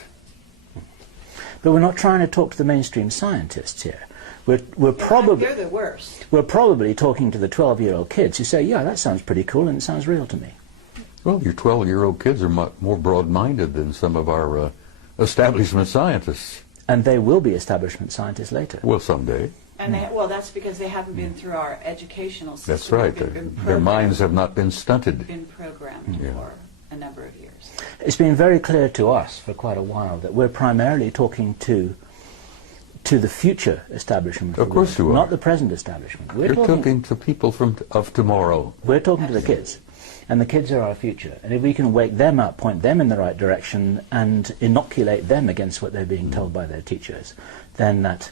But we're not trying to talk to the mainstream scientists here. We're probably They're the worst. we're probably talking to the 12-year-old kids who say, yeah, that sounds pretty cool and it sounds real to me. Well, your 12-year-old kids are more broad-minded than some of our establishment scientists. And they will be establishment scientists later. Well, someday. And well, that's because they haven't been through our educational system. That's right. Their minds have not been stunted. Been programmed Yeah. for a number of years. It's been very clear to us for quite a while that we're primarily talking to the future establishment. Of course you are. Not the present establishment. You're talking to people of tomorrow. We're talking to the kids. And the kids are our future. And if we can wake them up, point them in the right direction, and inoculate them against what they're being told by their teachers, then that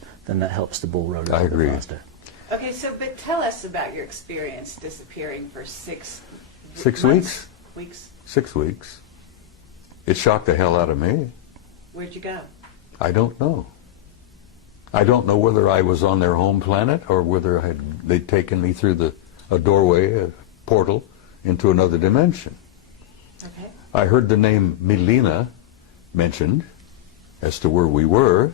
helps the ball roll a little I agree. bit faster. Okay, so but tell us about your experience disappearing for 6 6 months? weeks? Weeks. 6 weeks. It shocked the hell out of me. Where'd you go? I don't know. I don't know whether I was on their home planet or whether they'd taken me through a doorway, a portal, into another dimension. Okay. I heard the name Milena mentioned as to where we were.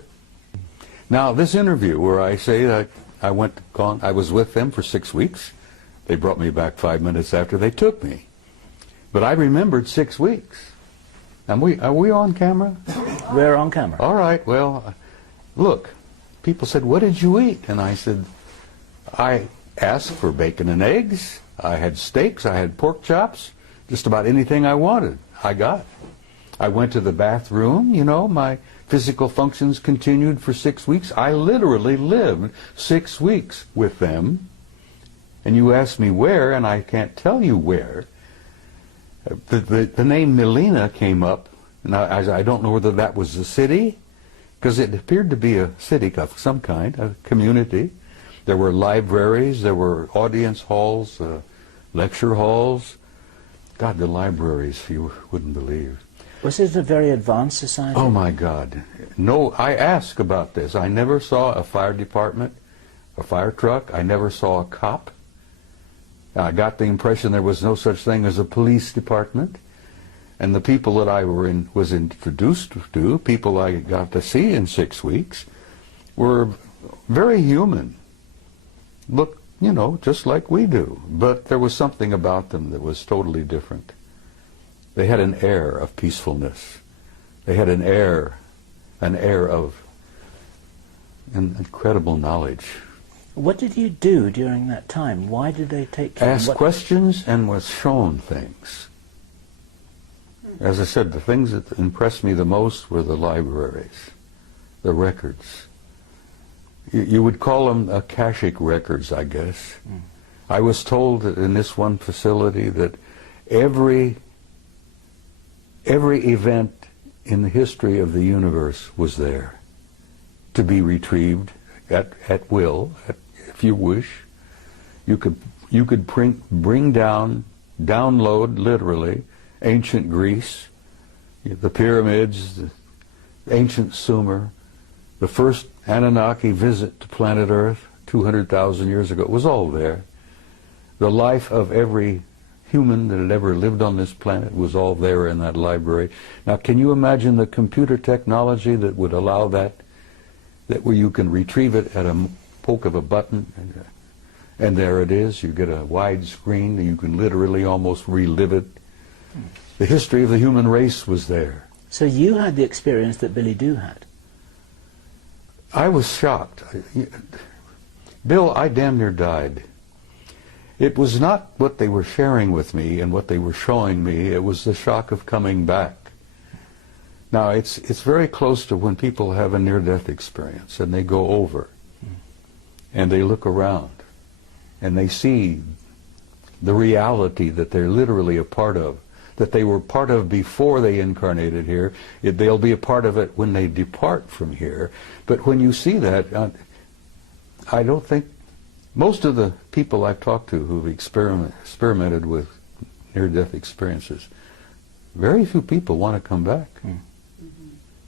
Now, this interview where I say that I was with them for 6 weeks. They brought me back 5 minutes after they took me. But I remembered 6 weeks. Are we on camera? We're on camera. All right, well, look, people said, what did you eat? And I said, I asked for bacon and eggs. I had steaks, I had pork chops, just about anything I wanted, I got. I went to the bathroom, you know, my physical functions continued for 6 weeks. I literally lived 6 weeks with them. and you ask me where, and I can't tell you where, the name Melina came up, and I don't know whether that was a city, because it appeared to be a city of some kind, a community. There were libraries, there were audience halls, lecture halls. God, the libraries, you wouldn't believe. Was it a very advanced society? Oh my God. No, I asked about this. I never saw a fire department, a fire truck. I never saw a cop. I got the impression there was no such thing as a police department. And the people that I was introduced to, people I got to see in 6 weeks, were very human. Look, you know, just like we do. But there was something about them that was totally different. They had an air of peacefulness. They had an air of an incredible knowledge. What did you do during that time? Why did they take you? Asked questions and was shown things. As I said, the things that impressed me the most were the libraries, the records. You would call them akashic records, I guess. I was told that in this one facility that every event in the history of the universe was there to be retrieved at will, if you wish. You could bring download literally ancient Greece, the pyramids, the ancient Sumer, the first Anunnaki visit to planet Earth 200,000 years ago. It was all there. The life of every human that had ever lived on this planet was all there in that library. Now, can you imagine the computer technology that would allow that where you can retrieve it at a poke of a button, and there it is. You get a wide screen, and you can literally almost relive it. The history of the human race was there. So you had the experience that Billy Doo had? I was shocked. Bill, I damn near died. It was not what they were sharing with me and what they were showing me. It was the shock of coming back. Now, it's very close to when people have a near-death experience and they go over and they look around and they see the reality that they're literally a part of, that they were part of before they incarnated here. They'll be a part of it when they depart from here. But when you see that, I don't think most of the people I've talked to who've experimented with near-death experiences, very few people want to come back.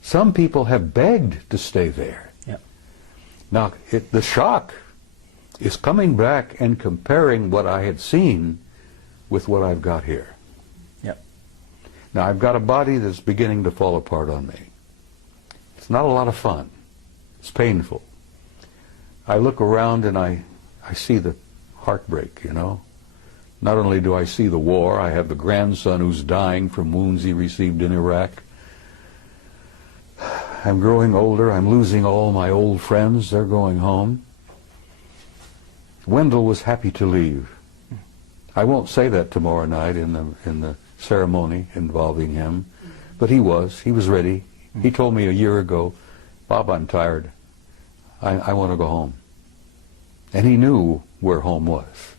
Some people have begged to stay there. Yep. Now, the shock is coming back and comparing what I had seen with what I've got here. Yep. Now, I've got a body that's beginning to fall apart on me. It's not a lot of fun. It's painful. I look around and I see the heartbreak, you know. Not only do I see the war, I have the grandson who's dying from wounds he received in Iraq. I'm growing older. I'm losing all my old friends. They're going home. Wendell was happy to leave. I won't say that tomorrow night in the ceremony involving him, but he was. He was ready. He told me a year ago, Bob, I'm tired. I want to go home. And he knew where home was.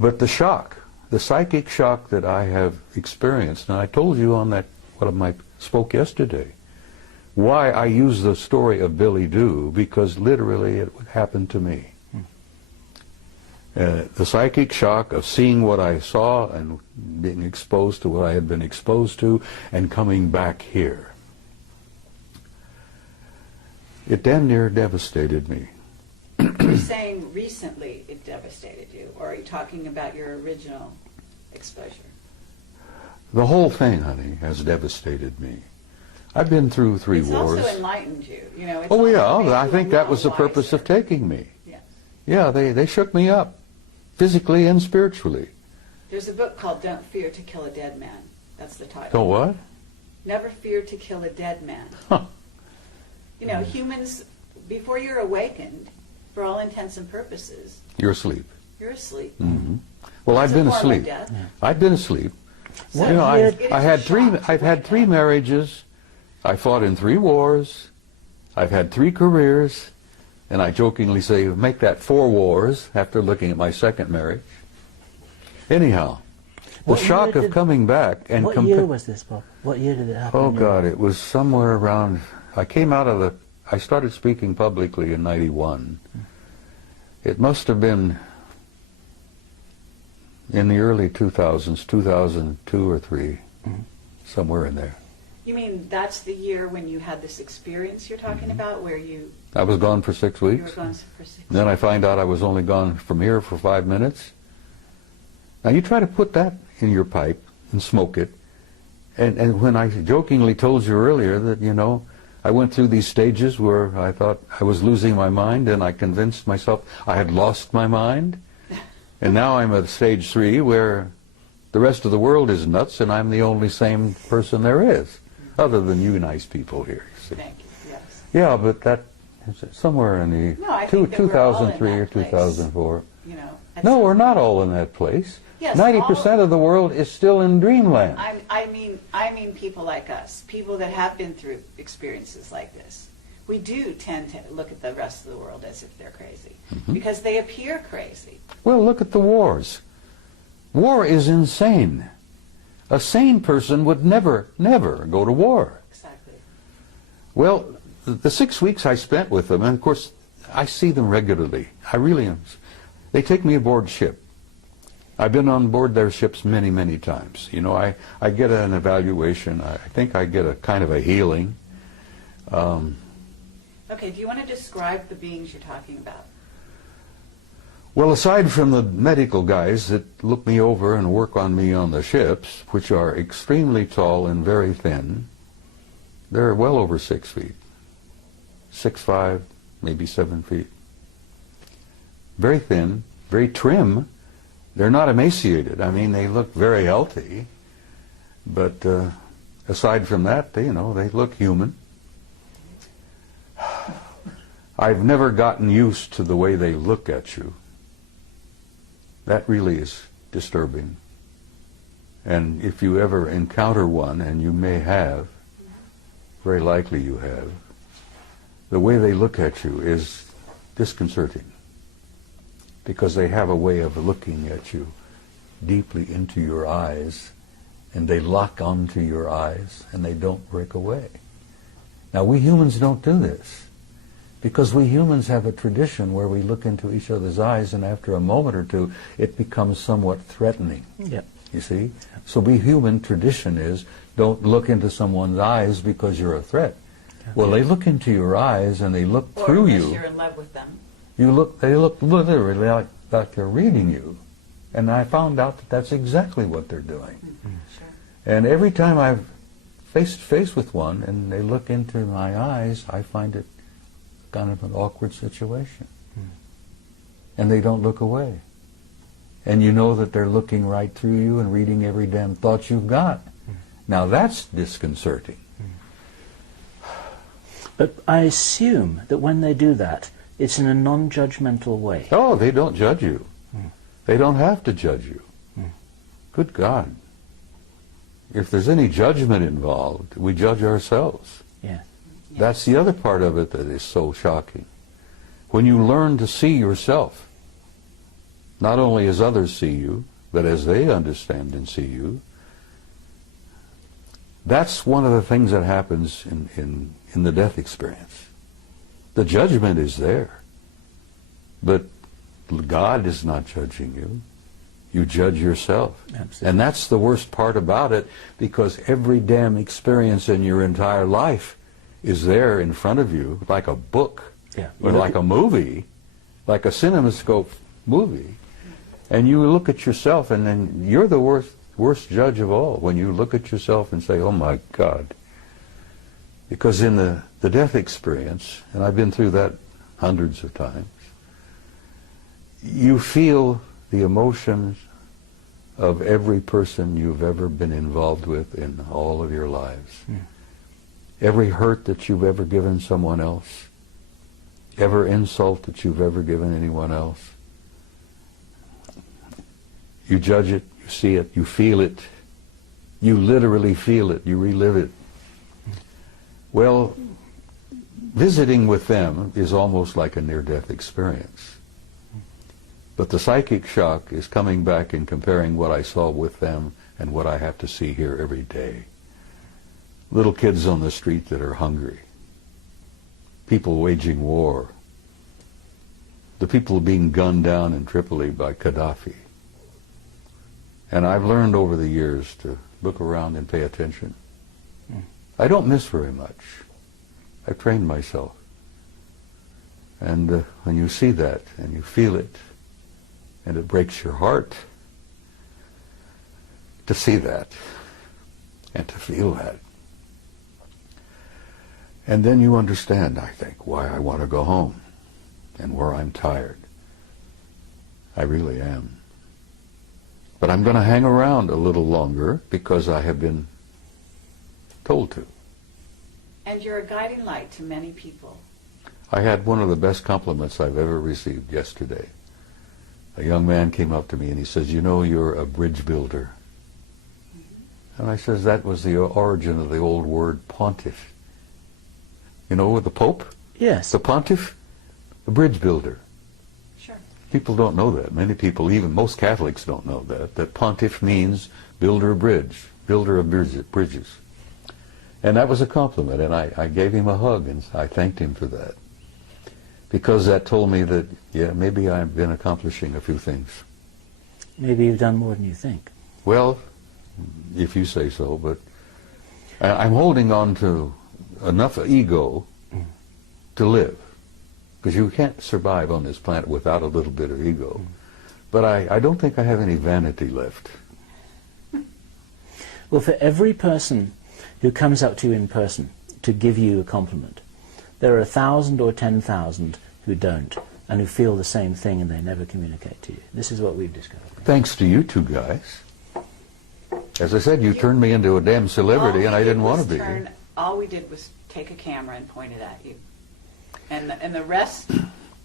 But the shock, the psychic shock that I have experienced, and I told you on that, I spoke yesterday, why I use the story of Billy Doo, because literally it happened to me. The psychic shock of seeing what I saw and being exposed to what I had been exposed to and coming back here. It damn near devastated me. You're saying recently it devastated you, or are you talking about your original exposure? The whole thing, honey, has devastated me. I've been through three wars. It's also enlightened you. You know, it's oh yeah, also made I you think a that lot was the purpose of wiser. taking me. Yes. Yeah, they shook me up, physically and spiritually. There's a book called Don't Fear to Kill a Dead Man. That's the title. Don't what? Never fear to kill a dead man. Huh. You know, humans, before you're awakened, for all intents and purposes, You're asleep. you're asleep. Mm-hmm. Well, It's I've been a form of asleep. death. I've been asleep. So You know, it is I a had shock to I've had wake 3 up. marriages. I fought in 3 wars. I've had 3 careers, And I jokingly say, make that 4 wars after looking at my second marriage. Anyhow, the shock of coming back and... What year was this, Bob? What year did it happen? Oh, God, it was somewhere around... I came out of the... I started speaking publicly in 91. It must have been in the early 2000s, 2002 or 3, somewhere in there. You mean that's the year when you had this experience you're talking about, where I was gone for 6 you weeks. were gone for 6 Then I find out I was only gone from here for 5 minutes. Now you try to put that in your pipe and smoke it. And when I jokingly told you earlier that, you know, I went through these stages where I thought I was losing my mind, and I convinced myself I had lost my mind. And now I'm at stage 3 where the rest of the world is nuts and I'm the only sane person there is, other than you nice people here. You see. Thank you, yes. Yeah, but that somewhere in the No, I think that we're all in 2003 or that place. 2004. You know, No, we're not all in that place. Yes, 90% of the world is still in dreamland. I mean people like us, people that have been through experiences like this. We do tend to look at the rest of the world as if they're crazy, because they appear crazy. Well, look at the wars. War is insane. A sane person would never go to war. Exactly. Well, the 6 weeks I spent with them, and of course, I see them regularly. I really am. They take me aboard ship. I've been on board their ships many, many times. You know, I get an evaluation. I think I get a kind of a healing. Okay, do you want to describe the beings you're talking about? Well, aside from the medical guys that look me over and work on me on the ships, which are extremely tall and very thin, they're well over 6 feet. 6'5", maybe 7 feet. Very thin, very trim. They're not emaciated. I mean, they look very healthy. But aside from that, they look human. I've never gotten used to the way they look at you. That really is disturbing. And if you ever encounter one, and you may have, very likely you have, the way they look at you is disconcerting, because they have a way of looking at you deeply into your eyes, and they lock onto your eyes, and they don't break away. Now, we humans don't do this, because we humans have a tradition where we look into each other's eyes, and after a moment or two, it becomes somewhat threatening. Yep. You see? So we human tradition is, don't look into someone's eyes because you're a threat. Okay. Well, they look into your eyes, and they look Or through unless you. you're in love with them. They look literally like they're reading you. And I found out that that's exactly what they're doing. Sure. And every time I've face to face with one and they look into my eyes, I find it kind of an awkward situation. And they don't look away. And you know that they're looking right through you and reading every damn thought you've got. Now that's disconcerting. But I assume that when they do that, it's in a non-judgmental way. Oh, they don't judge you. They don't have to judge you. Good God. If there's any judgment involved, we judge ourselves. Yeah. That's the other part of it that is so shocking. When you learn to see yourself, not only as others see you, but as they understand and see you, that's one of the things that happens in the death experience. The judgment is there, but God is not judging you. You judge yourself. Absolutely. And that's the worst part about it, because every damn experience in your entire life is there in front of you, like a book, or like a movie, like a CinemaScope movie. And you look at yourself, and then you're the worst judge of all, when you look at yourself and say, oh my God. Because in the death experience, and I've been through that hundreds of times, you feel the emotions of every person you've ever been involved with in all of your lives. Every hurt that you've ever given someone else, every insult that you've ever given anyone else. You judge it, you see it, you feel it. You literally feel it, you relive it. Well, visiting with them is almost like a near-death experience. But the psychic shock is coming back and comparing what I saw with them and what I have to see here every day. Little kids on the street that are hungry. People waging war. The people being gunned down in Tripoli by Gaddafi. And I've learned over the years to look around and pay attention. I don't miss very much. I've trained myself. And when you see that and you feel it, and it breaks your heart to see that and to feel that. And then you understand, I think, why I want to go home and where I'm tired. I really am. But I'm going to hang around a little longer because I have been told to. And you're a guiding light to many people. I had one of the best compliments I've ever received yesterday. A young man came up to me and he says, "You know, you're a bridge builder." And I says, that was the origin of the old word pontiff. You know, with the Pope? Yes. The pontiff, the bridge builder. Sure. People don't know that. Many people, even most Catholics, don't know that pontiff means builder of bridge, builder of bridges. And that was a compliment, and I gave him a hug, and I thanked him for that. Because that told me that, yeah, maybe I've been accomplishing a few things. Maybe you've done more than you think. Well, if you say so, but I'm holding on to enough ego to live. Because you can't survive on this planet without a little bit of ego. But I don't think I have any vanity left. Well, for every person who comes up to you in person to give you a compliment, there are 1,000 or 10,000 who don't, and who feel the same thing and they never communicate to you. This is what we've discovered. Thanks to you two guys. As I said, you turned me into a damn celebrity, and I didn't want to be. All we did was take a camera and point it at you. And the rest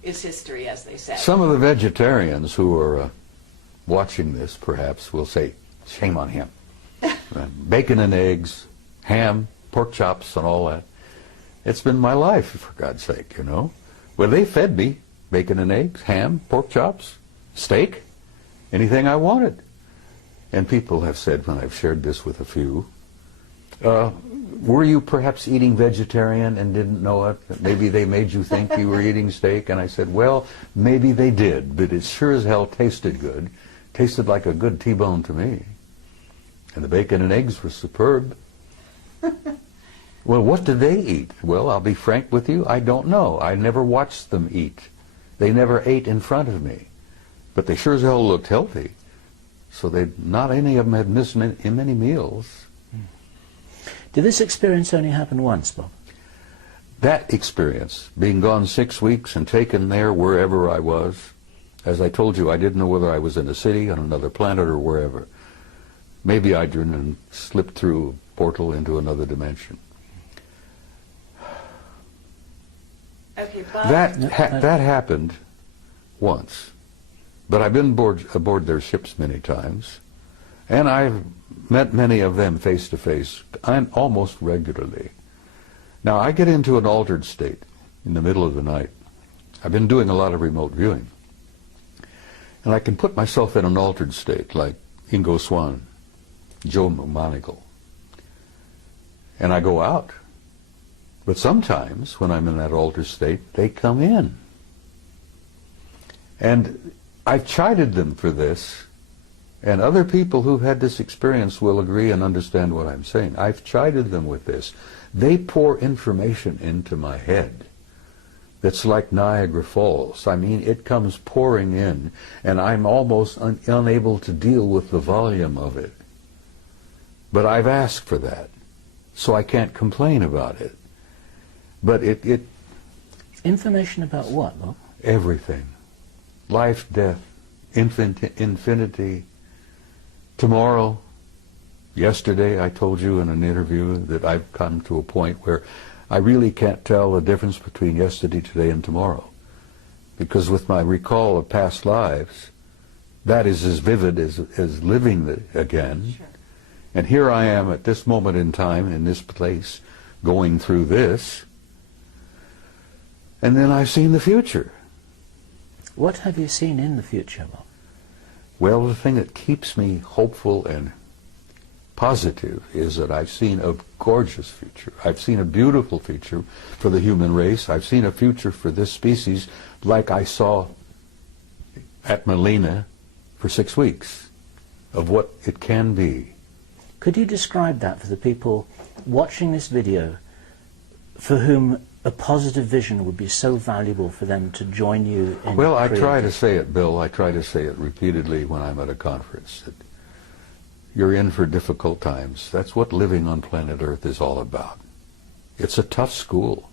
is history, as they say. Some of the vegetarians who are watching this, perhaps, will say, shame on him. Bacon and eggs, ham, pork chops, and all that. It's been my life, for God's sake, you know. Well, they fed me bacon and eggs, ham, pork chops, steak, anything I wanted. And people have said, when I've shared this with a few, were you perhaps eating vegetarian and didn't know it? Maybe they made you think you were eating steak. And I said, well, maybe they did, but it sure as hell tasted good. Tasted like a good T-bone to me. And the bacon and eggs were superb. Well, what did they eat? Well, I'll be frank with you, I don't know. I never watched them eat. They never ate in front of me. But they sure as hell looked healthy. So not any of them had missed many meals. Did this experience only happen once, Bob? That experience, being gone 6 weeks and taken there wherever I was, as I told you, I didn't know whether I was in a city, on another planet, or wherever. Maybe I didn't slip through a portal into another dimension. Okay, Bob. That happened once. But I've been aboard their ships many times, and I've met many of them face to face, almost regularly. Now, I get into an altered state in the middle of the night. I've been doing a lot of remote viewing. And I can put myself in an altered state, like Ingo Swann, Joe McMoneagle. And I go out. But sometimes, when I'm in that altered state, they come in. And I've chided them for this, and other people who've had this experience will agree and understand what I'm saying. I've chided them with this. They pour information into my head that's like Niagara Falls. I mean, it comes pouring in, and I'm almost unable to deal with the volume of it. But I've asked for that, so I can't complain about it. But it Information about what, Bob? Everything. Life, death, infinity, tomorrow. Yesterday I told you in an interview that I've come to a point where I really can't tell the difference between yesterday, today, and tomorrow. Because with my recall of past lives, that is as vivid as living again. Sure. And here I am at this moment in time, in this place, going through this. And then I've seen the future. What have you seen in the future, Bob? Well, the thing that keeps me hopeful and positive is that I've seen a gorgeous future. I've seen a beautiful future for the human race. I've seen a future for this species like I saw at Melina for 6 weeks, of what it can be. Could you describe that for the people watching this video for whom a positive vision would be so valuable for them to join you in? Well, I try to say it, Bill. I try to say it repeatedly when I'm at a conference, that you're in for difficult times. That's what living on planet Earth is all about. It's a tough school.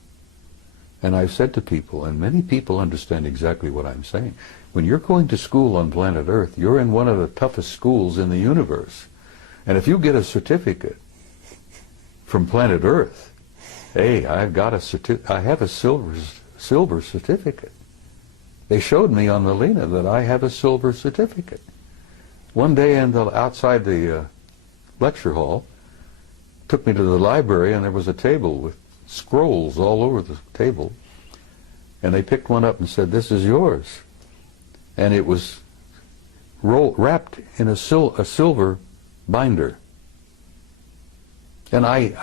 And I've said to people, and many people understand exactly what I'm saying, when you're going to school on planet Earth, you're in one of the toughest schools in the universe. And if you get a certificate from planet Earth, hey, I have a silver certificate. They showed me on Melina that I have a silver certificate. One day outside the lecture hall, took me to the library, and there was a table with scrolls all over the table. And they picked one up and said, "This is yours." And it was wrapped in a silver binder. And I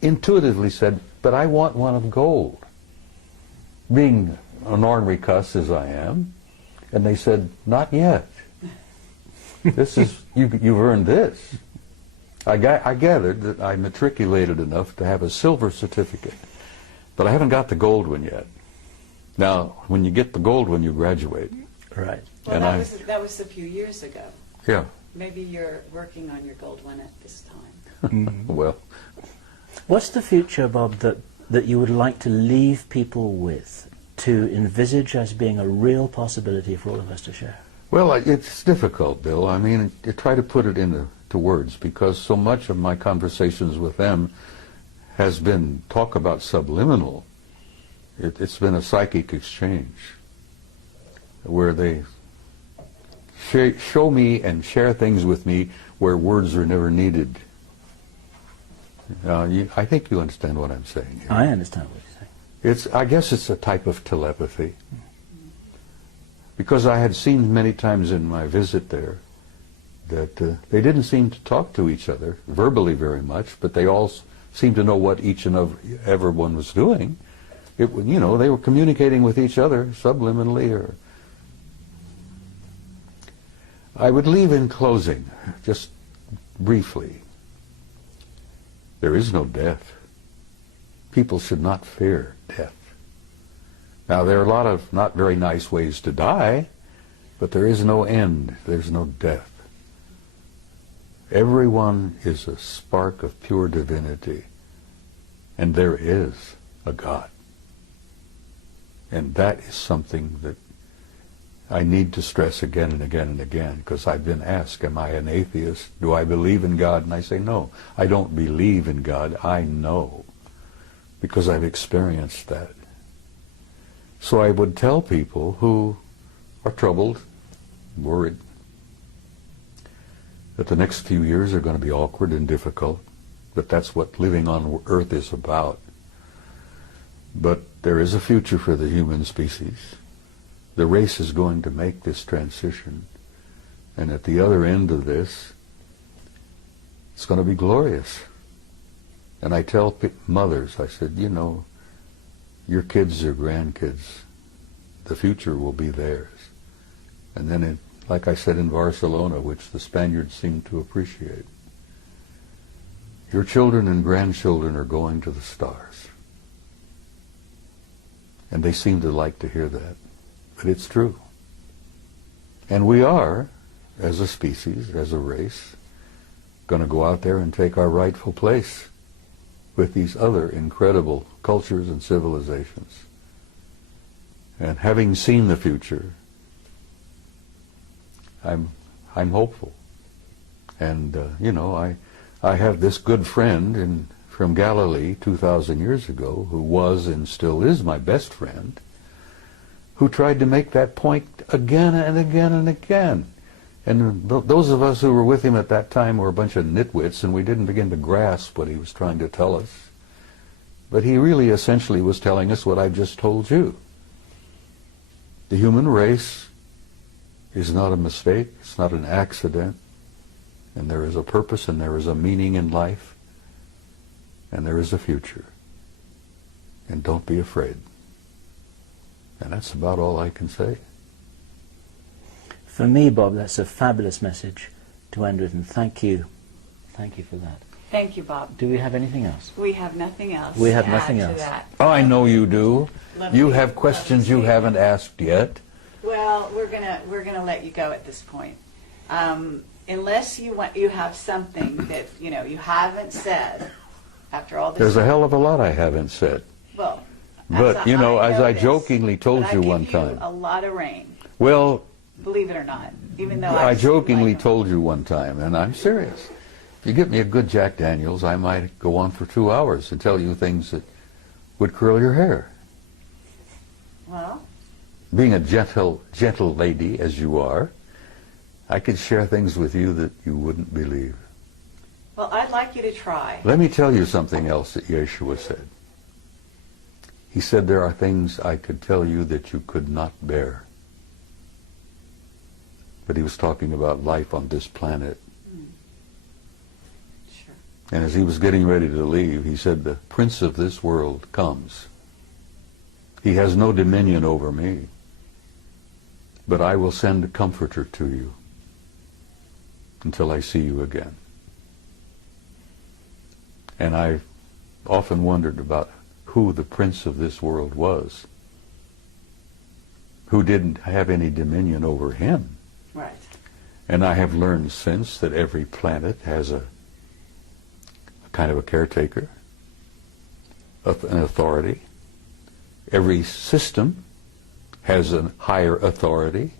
intuitively said, "But I want one of gold," being an ornery cuss as I am. And they said, "Not yet. This is, you've earned this." I gathered that I matriculated enough to have a silver certificate, but I haven't got the gold one yet. Now, when you get the gold one, you graduate. Right. Well, that was a few years ago. Yeah. Maybe you're working on your gold one at this time. Well, What's the future, Bob, that you would like to leave people with, to envisage as being a real possibility for all of us to share? well, it's difficult, Bill. I mean, I try to put it into words, because so much of my conversations with them has been talk about subliminal. It's been a psychic exchange where they show me and share things with me where words are never needed. I think you understand what I'm saying here. I understand what you're saying. I guess it's a type of telepathy. Because I had seen many times in my visit there that they didn't seem to talk to each other verbally very much, but they all seemed to know what each and everyone was doing. They were communicating with each other subliminally. I would leave in closing, just briefly, there is no death. People should not fear death. Now, there are a lot of not very nice ways to die, but there is no end. There's no death. Everyone is a spark of pure divinity, and there is a God. And that is something that I need to stress again and again and again, because I've been asked, am I an atheist? Do I believe in God? And I say, no, I don't believe in God. I know, because I've experienced that. So I would tell people who are troubled, worried, that the next few years are going to be awkward and difficult, but that's what living on Earth is about. But there is a future for the human species. The race is going to make this transition, and at the other end of this, it's going to be glorious. And I tell mothers, I said, your kids or grandkids, the future will be theirs. And then, like I said in Barcelona, which the Spaniards seem to appreciate, your children and grandchildren are going to the stars. And they seem to like to hear that. But it's true. And we are, as a species, as a race, going to go out there and take our rightful place with these other incredible cultures and civilizations. And having seen the future, I'm hopeful. And, I have this good friend from Galilee 2,000 years ago, who was and still is my best friend, who tried to make that point again and again and again. And those of us who were with him at that time were a bunch of nitwits, and we didn't begin to grasp what he was trying to tell us. But he really essentially was telling us what I've just told you. The human race is not a mistake, it's not an accident, and there is a purpose and there is a meaning in life, and there is a future. And don't be afraid. And that's about all I can say. For me, Bob, that's a fabulous message to end with, and thank you. Thank you for that. Thank you, Bob. Do we have anything else? We have nothing else. We have to nothing add else. To that. Oh, I know you do. Love You you. have questions you haven't asked yet. Well, we're gonna let you go at this point, unless you have something that you haven't said after all this. There's a hell of a lot I haven't said. Well, But, as I this, jokingly told but you I one give time. you a lot of rain, Well, believe it or not. Even though I jokingly like told you one time, and I'm serious. If you get me a good Jack Daniels, I might go on for 2 hours and tell you things that would curl your hair. Well, Being a gentle lady as you are, I could share things with you that you wouldn't believe. well, I'd like you to try. Let me tell you something else that Yeshua said. He said there are things I could tell you that you could not bear. But he was talking about life on this planet. Sure. And as he was getting ready to leave, he said, the prince of this world comes. He has no dominion over me, but I will send a comforter to you until I see you again. And I've often wondered about who the prince of this world was, who didn't have any dominion over him. Right. And I have learned since that every planet has a kind of a caretaker, an authority. Every system has a higher authority.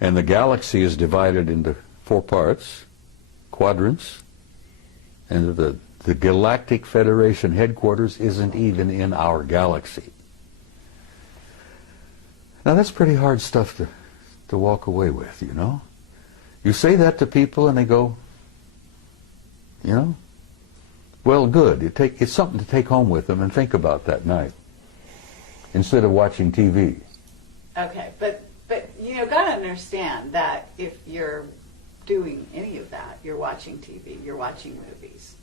And the galaxy is divided into 4 parts, quadrants. And the Galactic Federation headquarters isn't even in our galaxy. Now that's pretty hard stuff to walk away with, you know. You say that to people and they go, well, good. It's something to take home with them and think about that night instead of watching TV. Okay, but gotta understand that if you're doing any of that, you're watching TV, you're watching movies,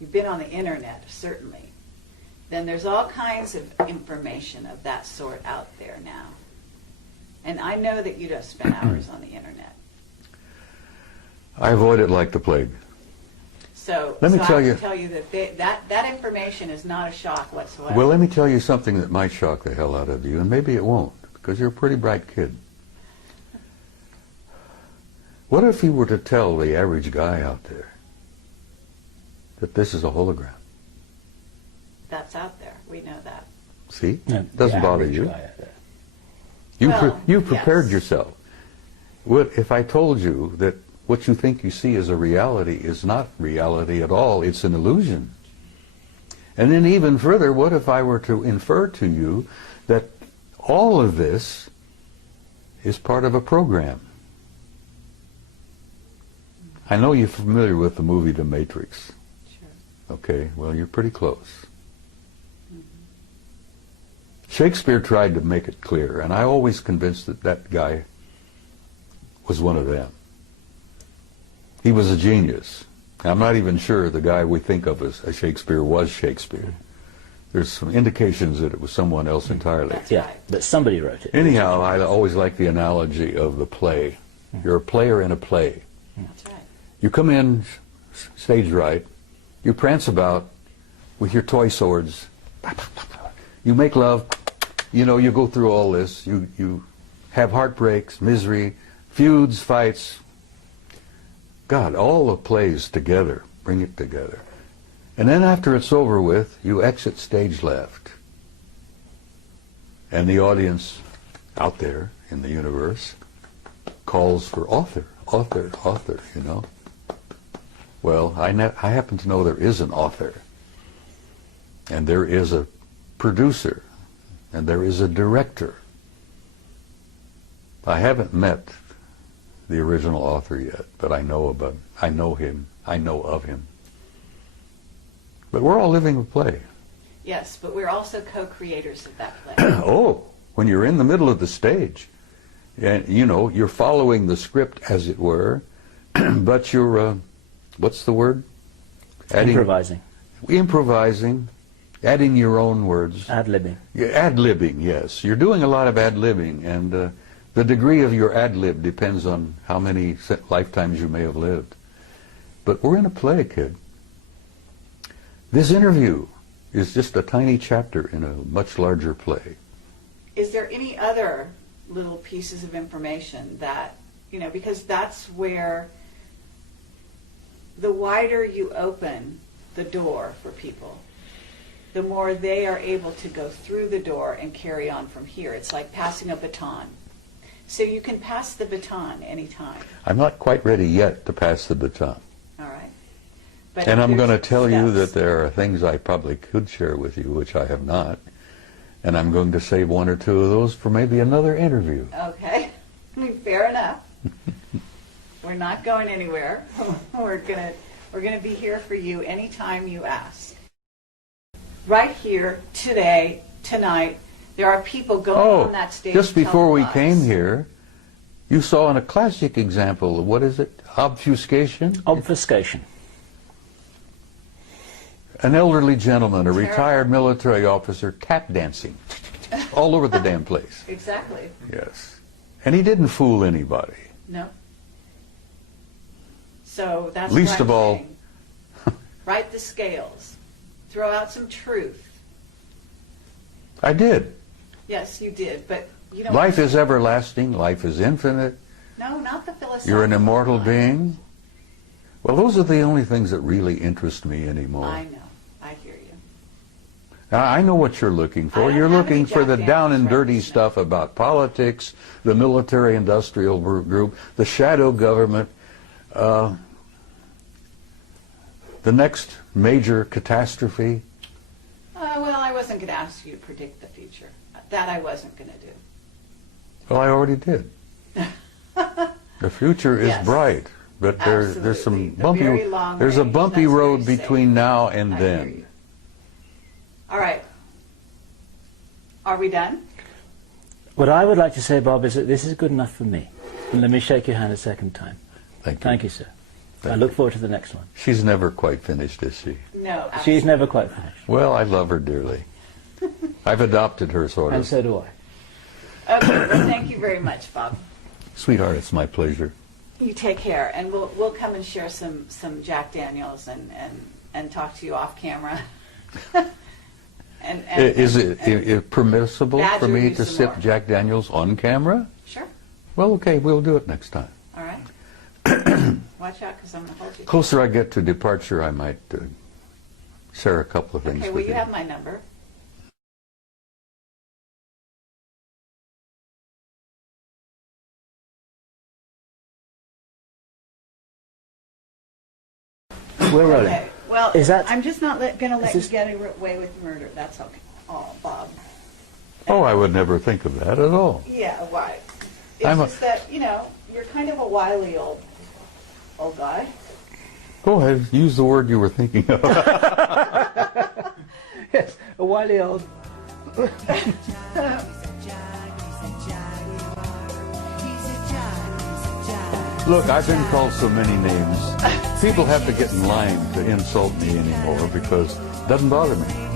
you've been on the internet, certainly, then there's all kinds of information of that sort out there now. And I know that you don't spend hours on the internet. I avoid it like the plague. So Let me I tell have you- to tell you that information is not a shock whatsoever. Well, let me tell you something that might shock the hell out of you, and maybe it won't, because you're a pretty bright kid. What if you were to tell the average guy out there that this is a hologram? That's out there. We know that. See? No, Doesn't the bother average you. guy out there. You prepared yes. yourself. What if I told you that what you think you see as a reality is not reality at all, it's an illusion? And then even further, what if I were to infer to you that all of this is part of a program? I know you're familiar with the movie The Matrix. Sure. Okay, well, you're pretty close. Shakespeare tried to make it clear, and I always convinced that that guy was one of them. He was a genius. I'm not even sure the guy we think of as Shakespeare was Shakespeare. There's some indications that it was someone else entirely. That's Yeah, right. but somebody wrote it. Anyhow, I always like the analogy of the play. You're a player in a play. That's right. You come in stage right, you prance about with your toy swords, you make love, you go through all this, you have heartbreaks, misery, feuds, fights. God, all the plays together, bring it together. And then after it's over with, you exit stage left. And the audience out there in the universe calls for author. Well, I happen to know there is an author, and there is a producer, and there is a director. I haven't met the original author yet, but I know of him. But we're all living a play. Yes, but we're also co-creators of that play. Oh, when you're in the middle of the stage, and you know you're following the script as it were, but you're what's the word? Improvising, adding your own words. Ad-libbing. Ad-libbing, yes. You're doing a lot of ad-libbing, and the degree of your ad-lib depends on how many lifetimes you may have lived. But we're in a play, kid. This interview is just a tiny chapter in a much larger play. Is there any other little pieces of information that, you know, because that's where the wider you open the door for people, the more they are able to go through the door and carry on from here. It's like passing a baton. So you can pass the baton anytime. I'm not quite ready yet to pass the baton. All right. But And I'm going to there's tell you steps. that there are things I probably could share with you, which I have not. And I'm going to save one or two of those for maybe another interview. Okay. I mean, fair enough. We're not going anywhere. We're gonna be here for you anytime you ask. Right here, today, tonight, there are people going on that stage. Just before we telling came lies. here, you saw in a classic example, what is it? Obfuscation? Obfuscation. An elderly gentleman, a Terrible. retired military officer, tap dancing all over the damn place. Exactly. Yes. And he didn't fool anybody. No. So that's Least what I'm of all- saying. Right the scales. Throw out some truth. I did. Yes, you did, but you don't. Life is everlasting. Life is infinite. No, not the philosophical. You're an immortal kind. being. Well, those are the only things that really interest me anymore. I know. I hear you. Now, I know what you're looking I for. don't You're have looking any for the Jack down and Daniels dirty friends, no. stuff about politics, the military-industrial group, the shadow government, the next major catastrophe. Well, I wasn't going to ask you to predict the future. That I wasn't going to do. Well, I already did. The future is Yes. bright, but there's some Absolutely. The bumpy. very long There's a range, bumpy that's road very safe. between now and I hear then. you. All right. Are we done? What I would like to say, Bob, is that this is good enough for me. And let me shake your hand a second time. Thank you. Thank you, sir. Thank I look forward to the next one. She's never quite finished, is she? No. She's absolutely. never quite finished. Well, I love her dearly. I've adopted her, sort And of. so do I. Okay. Well, thank you very much, Bob. Sweetheart, it's my pleasure. You take care, and we'll come and share some Jack Daniels and talk to you off camera. Is it permissible badger for me you to some sip more. Jack Daniels on camera? Sure. Well, okay, we'll do it next time. All right. Watch out, because I'm going to hold you. Closer I get to departure, I might share a couple of things Okay. Well, with you have my number. We're rolling. Okay. Well, Is that- I'm just not going to let this- you get away with murder. That's okay. Oh, Bob. Oh, I would never think of that at all. Yeah, why? It's I'm a- just that, you're kind of a wily old guy. Go ahead, use the word you were thinking of. Yes, a wily old. Look, I've been called so many names. People have to get in line to insult me anymore because it doesn't bother me.